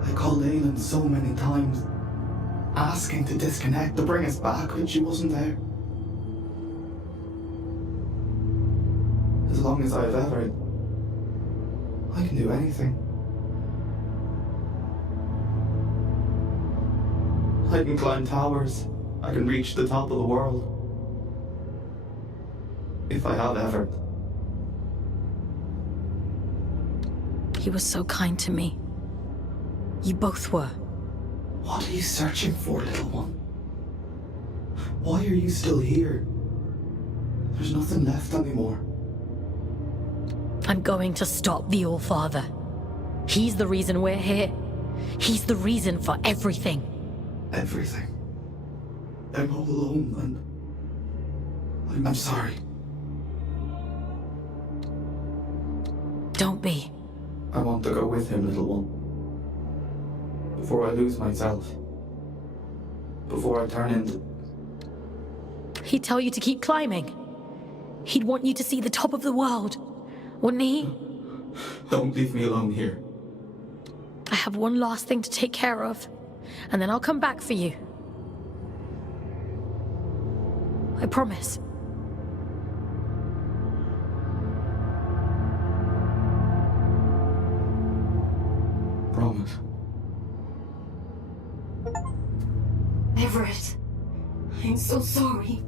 I called Aelin so many times, asking to disconnect, to bring us back, but she wasn't there. As long as I have Everett, I can do anything. I can climb towers. I can reach the top of the world. If I have Everett. He was so kind to me. You both were. What are you searching for, little one? Why are you still here? There's nothing left anymore. I'm going to stop the All-Father. He's the reason we're here. He's the reason for everything. Everything. I'm all alone, and I'm sorry. Don't be. I want to go with him, little one. Before I lose myself. Before I turn into... He'd tell you to keep climbing. He'd want you to see the top of the world, wouldn't he? Don't leave me alone here. I have one last thing to take care of, and then I'll come back for you. I promise. Promise. Everett, I'm so sorry.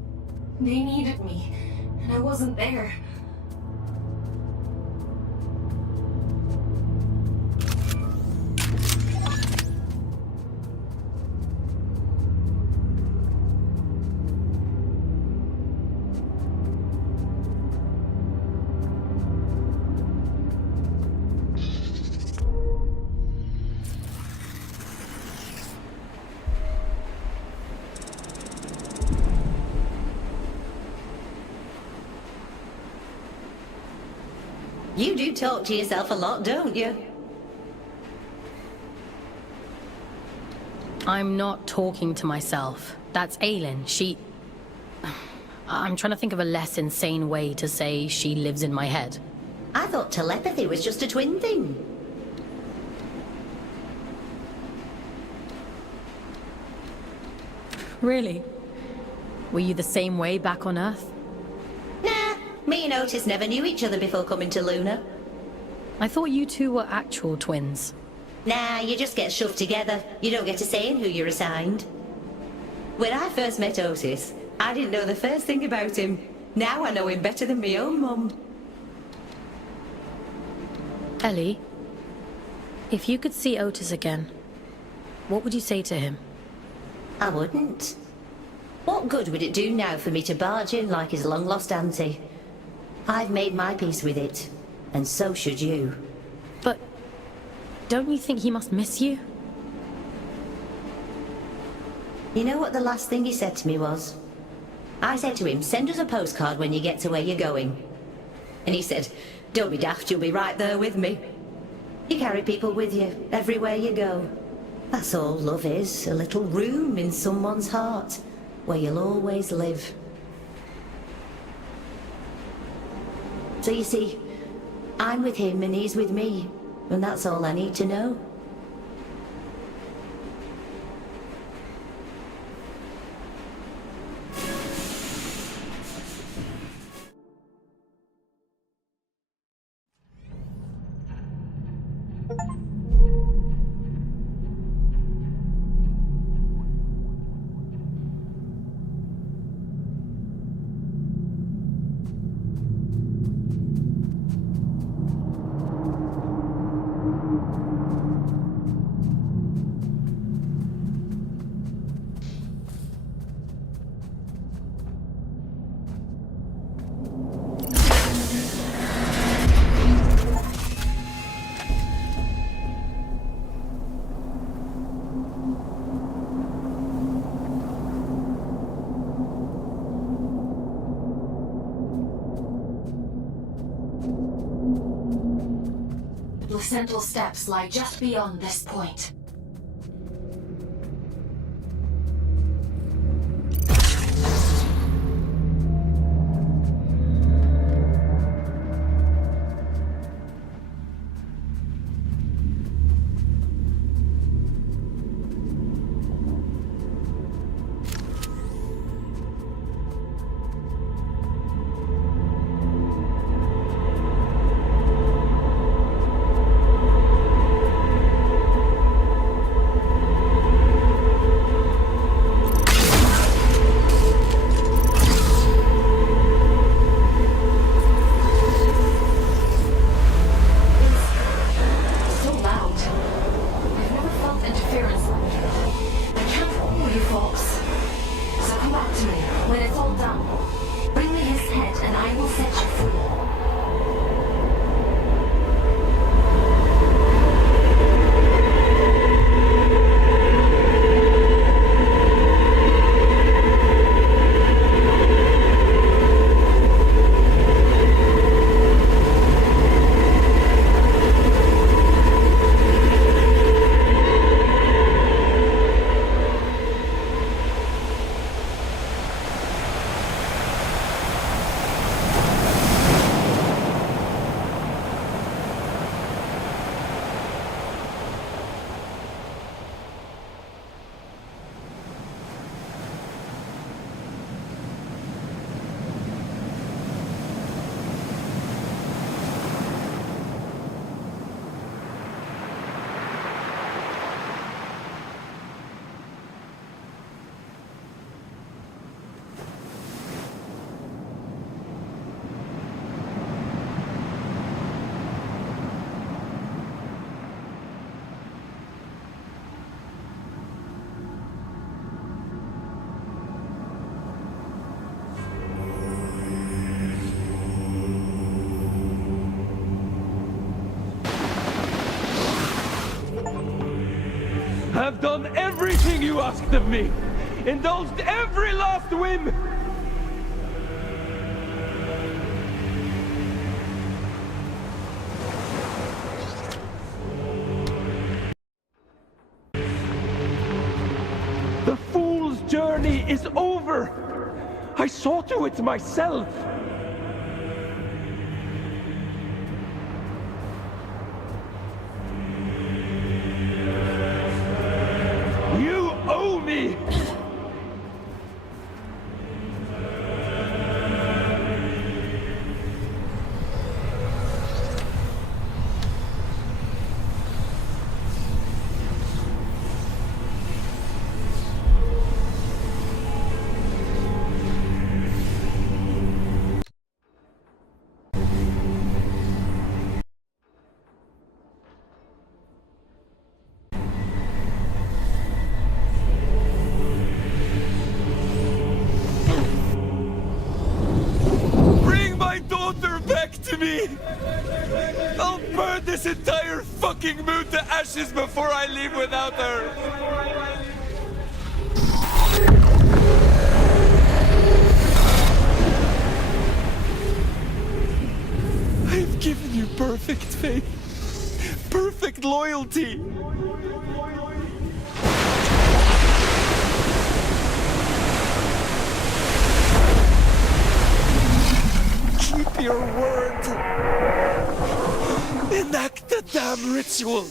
They needed me, and I wasn't there. You do talk to yourself a lot, don't you? I'm not talking to myself. That's Aelin. I'm trying to think of a less insane way to say she lives in my head. I thought telepathy was just a twin thing. Really? Were you the same way back on Earth? Nah, me and Otis never knew each other before coming to Luna. I thought you two were actual twins. Nah, you just get shoved together. You don't get a say in who you're assigned. When I first met Otis, I didn't know the first thing about him. Now I know him better than my own mum. Ellie, if you could see Otis again, what would you say to him? I wouldn't. What good would it do now for me to barge in like his long-lost auntie? I've made my peace with it, and so should you. But don't you think he must miss you? You know what the last thing he said to me was? I said to him, send us a postcard when you get to where you're going. And he said, don't be daft, you'll be right there with me. You carry people with you, everywhere you go. That's all love is, a little room in someone's heart, where you'll always live. So you see, I'm with him and he's with me, and that's all I need to know. placental steps lie just beyond this point. I've done everything you asked of me! Indulged every last whim! The fool's journey is over! I saw to it myself! You owe me! To me! I'll burn this entire fucking moon to ashes before I leave without her! I've given you perfect faith, perfect loyalty! Keep your word. Enact the damn ritual.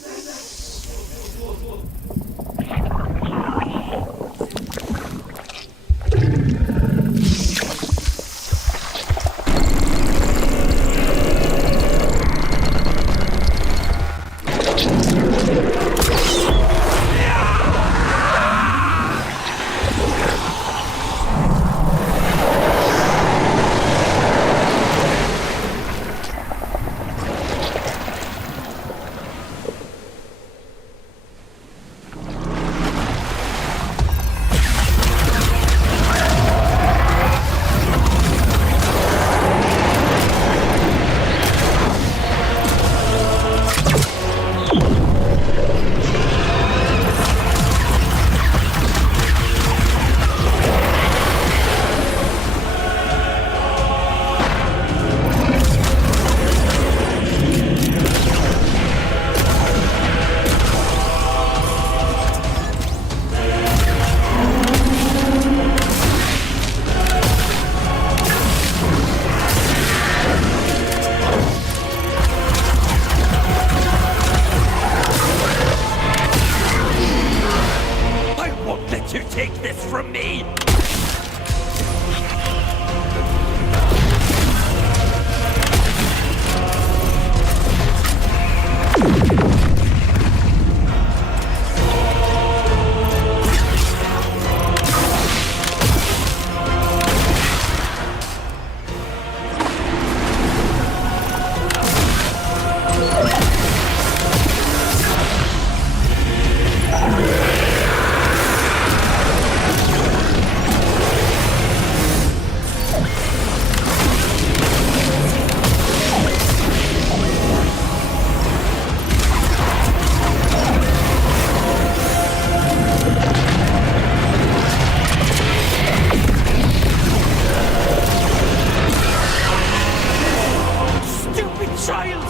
child!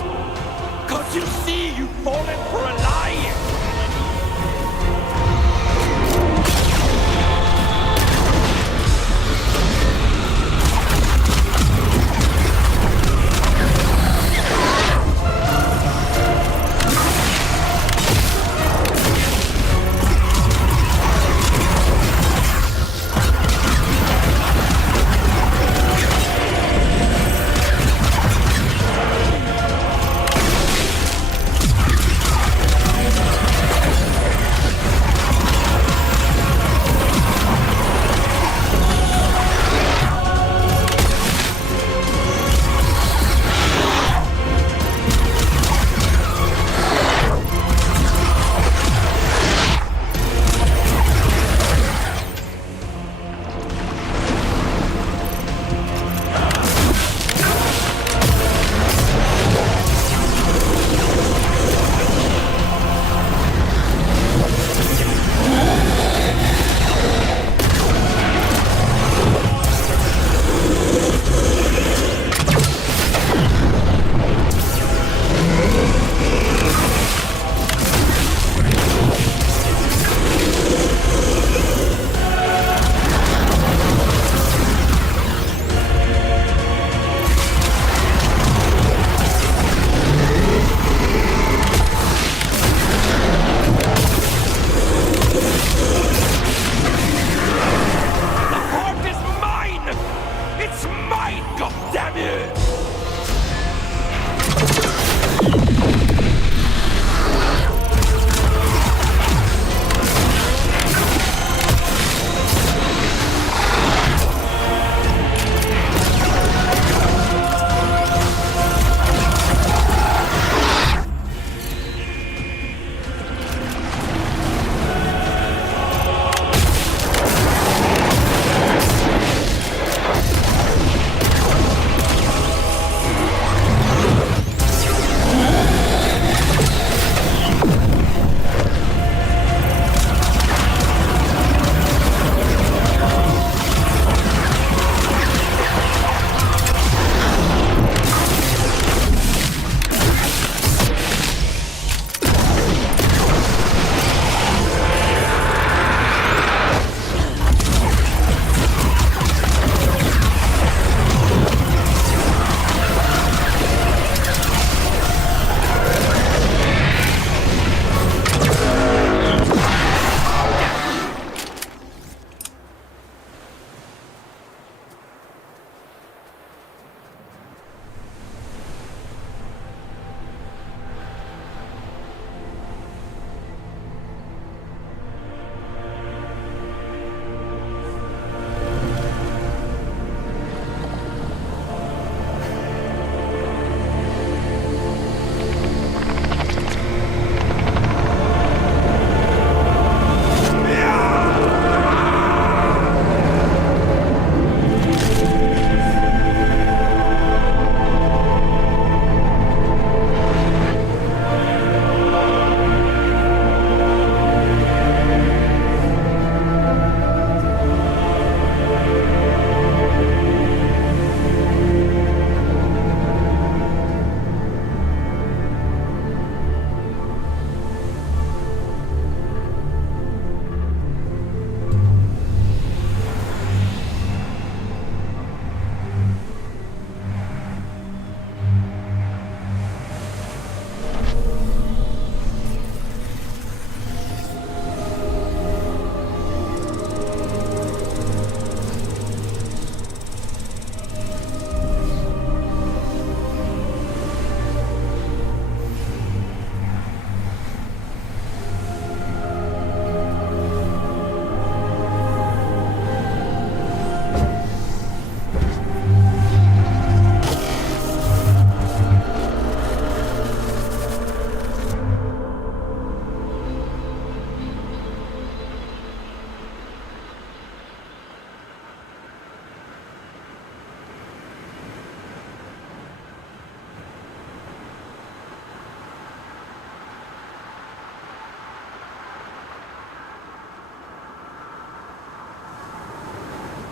Can't you see you've fallen for a lie?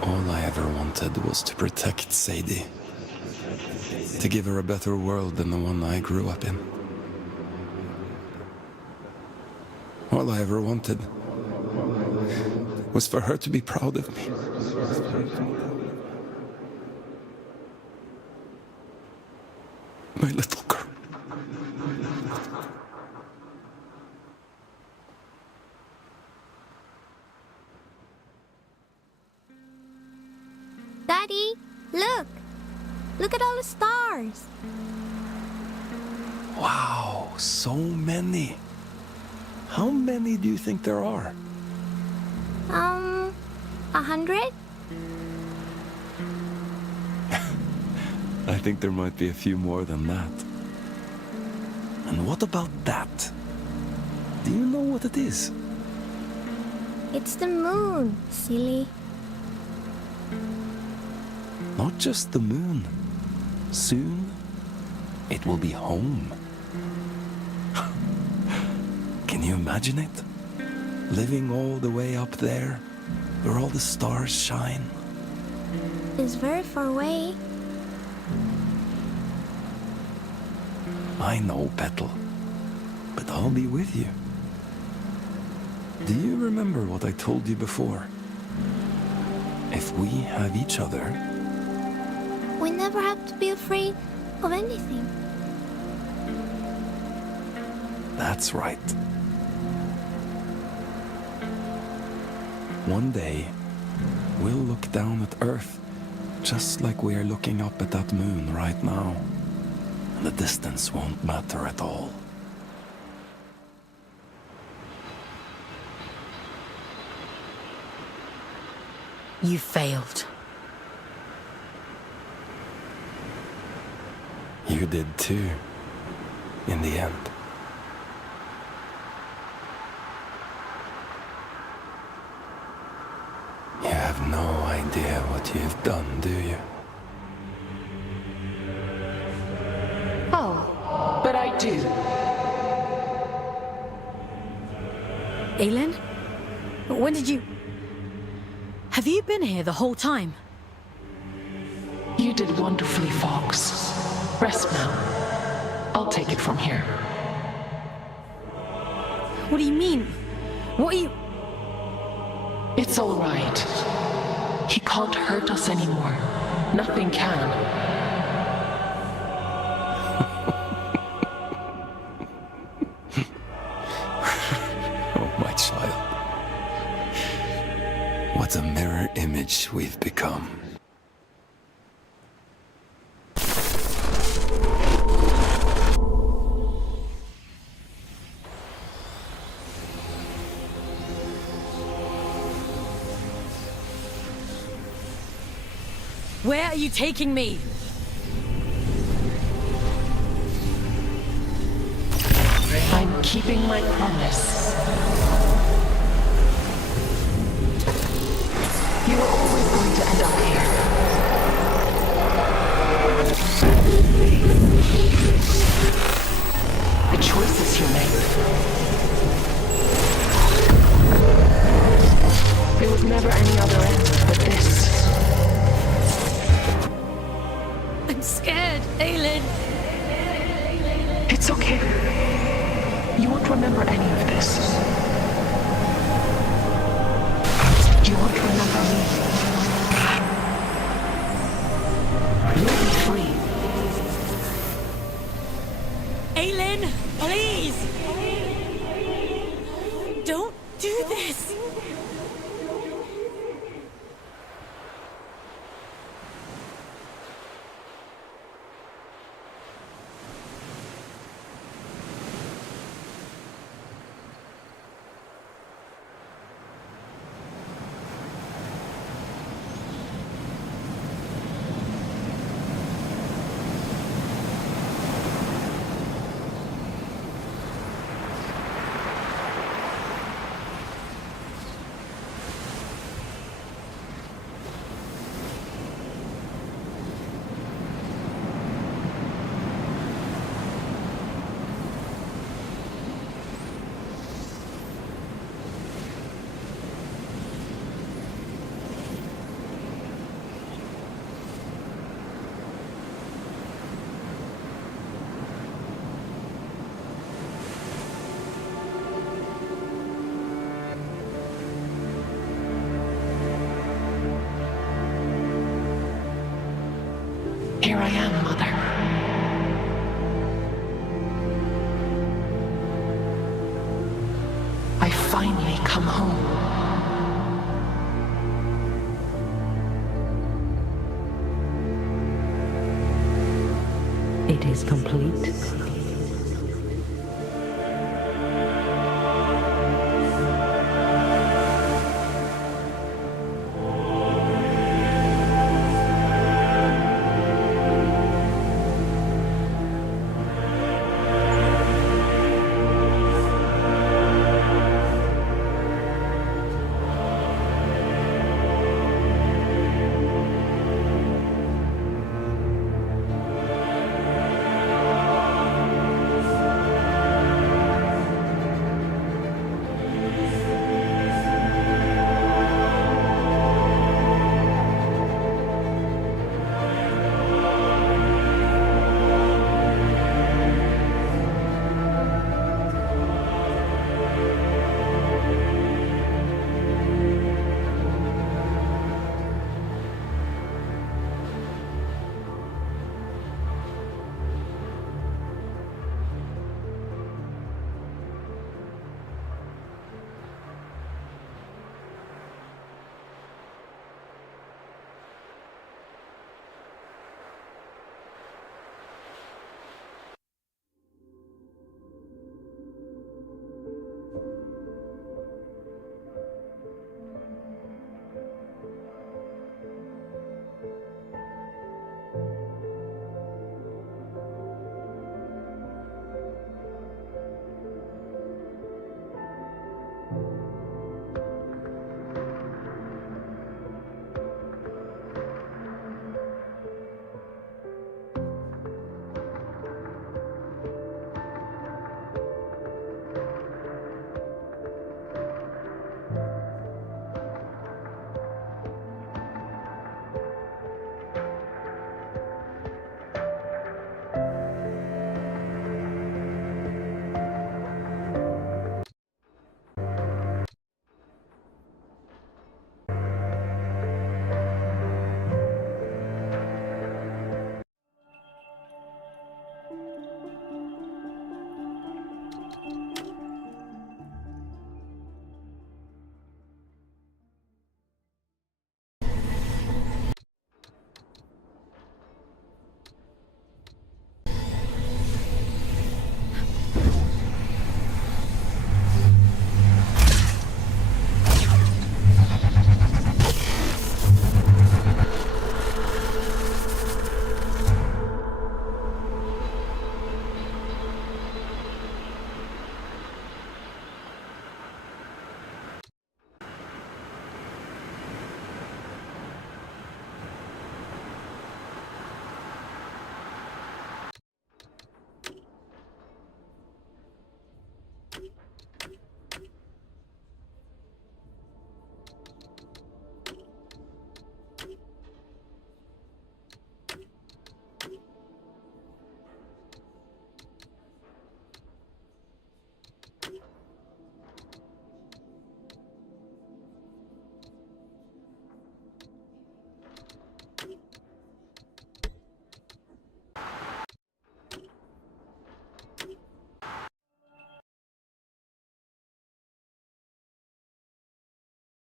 All I ever wanted was to protect Sadie. To give her a better world than the one I grew up in. All I ever wanted was for her to be proud of me. My little girl. Daddy, look! Look at all the stars! Wow, so many. How many do you think there are? 100? I think there might be a few more than that. And what about that? Do you know what it is? It's the moon, silly. Not just the moon. Soon, it will be home. Can you imagine it? Living all the way up there, where all the stars shine. It's very far away. I know, Petal. But I'll be with you. Do you remember what I told you before? If we have each other... We never have to be afraid of anything. That's right. One day, we'll look down at Earth, just like we are looking up at that moon right now. And the distance won't matter at all. You failed. You did too, in the end. You have no idea what you've done, do you? Oh, but I do. Aylin? When did you... Have you been here the whole time? You did wonderfully, Fox. Rest now. I'll take it from here. What do you mean? What are you... It's all right. He can't hurt us anymore. Nothing can. Oh, my child. What a mirror image we've become. Where are you taking me? I'm keeping my promise. You were always going to end up here. The choices you make. There was never any other end but this. I'm scared, Aylin. It's okay. You won't remember any of this. You won't remember me. You'll be free. Aylin, please! Don't do this! am, Mother. I finally come home. It is complete.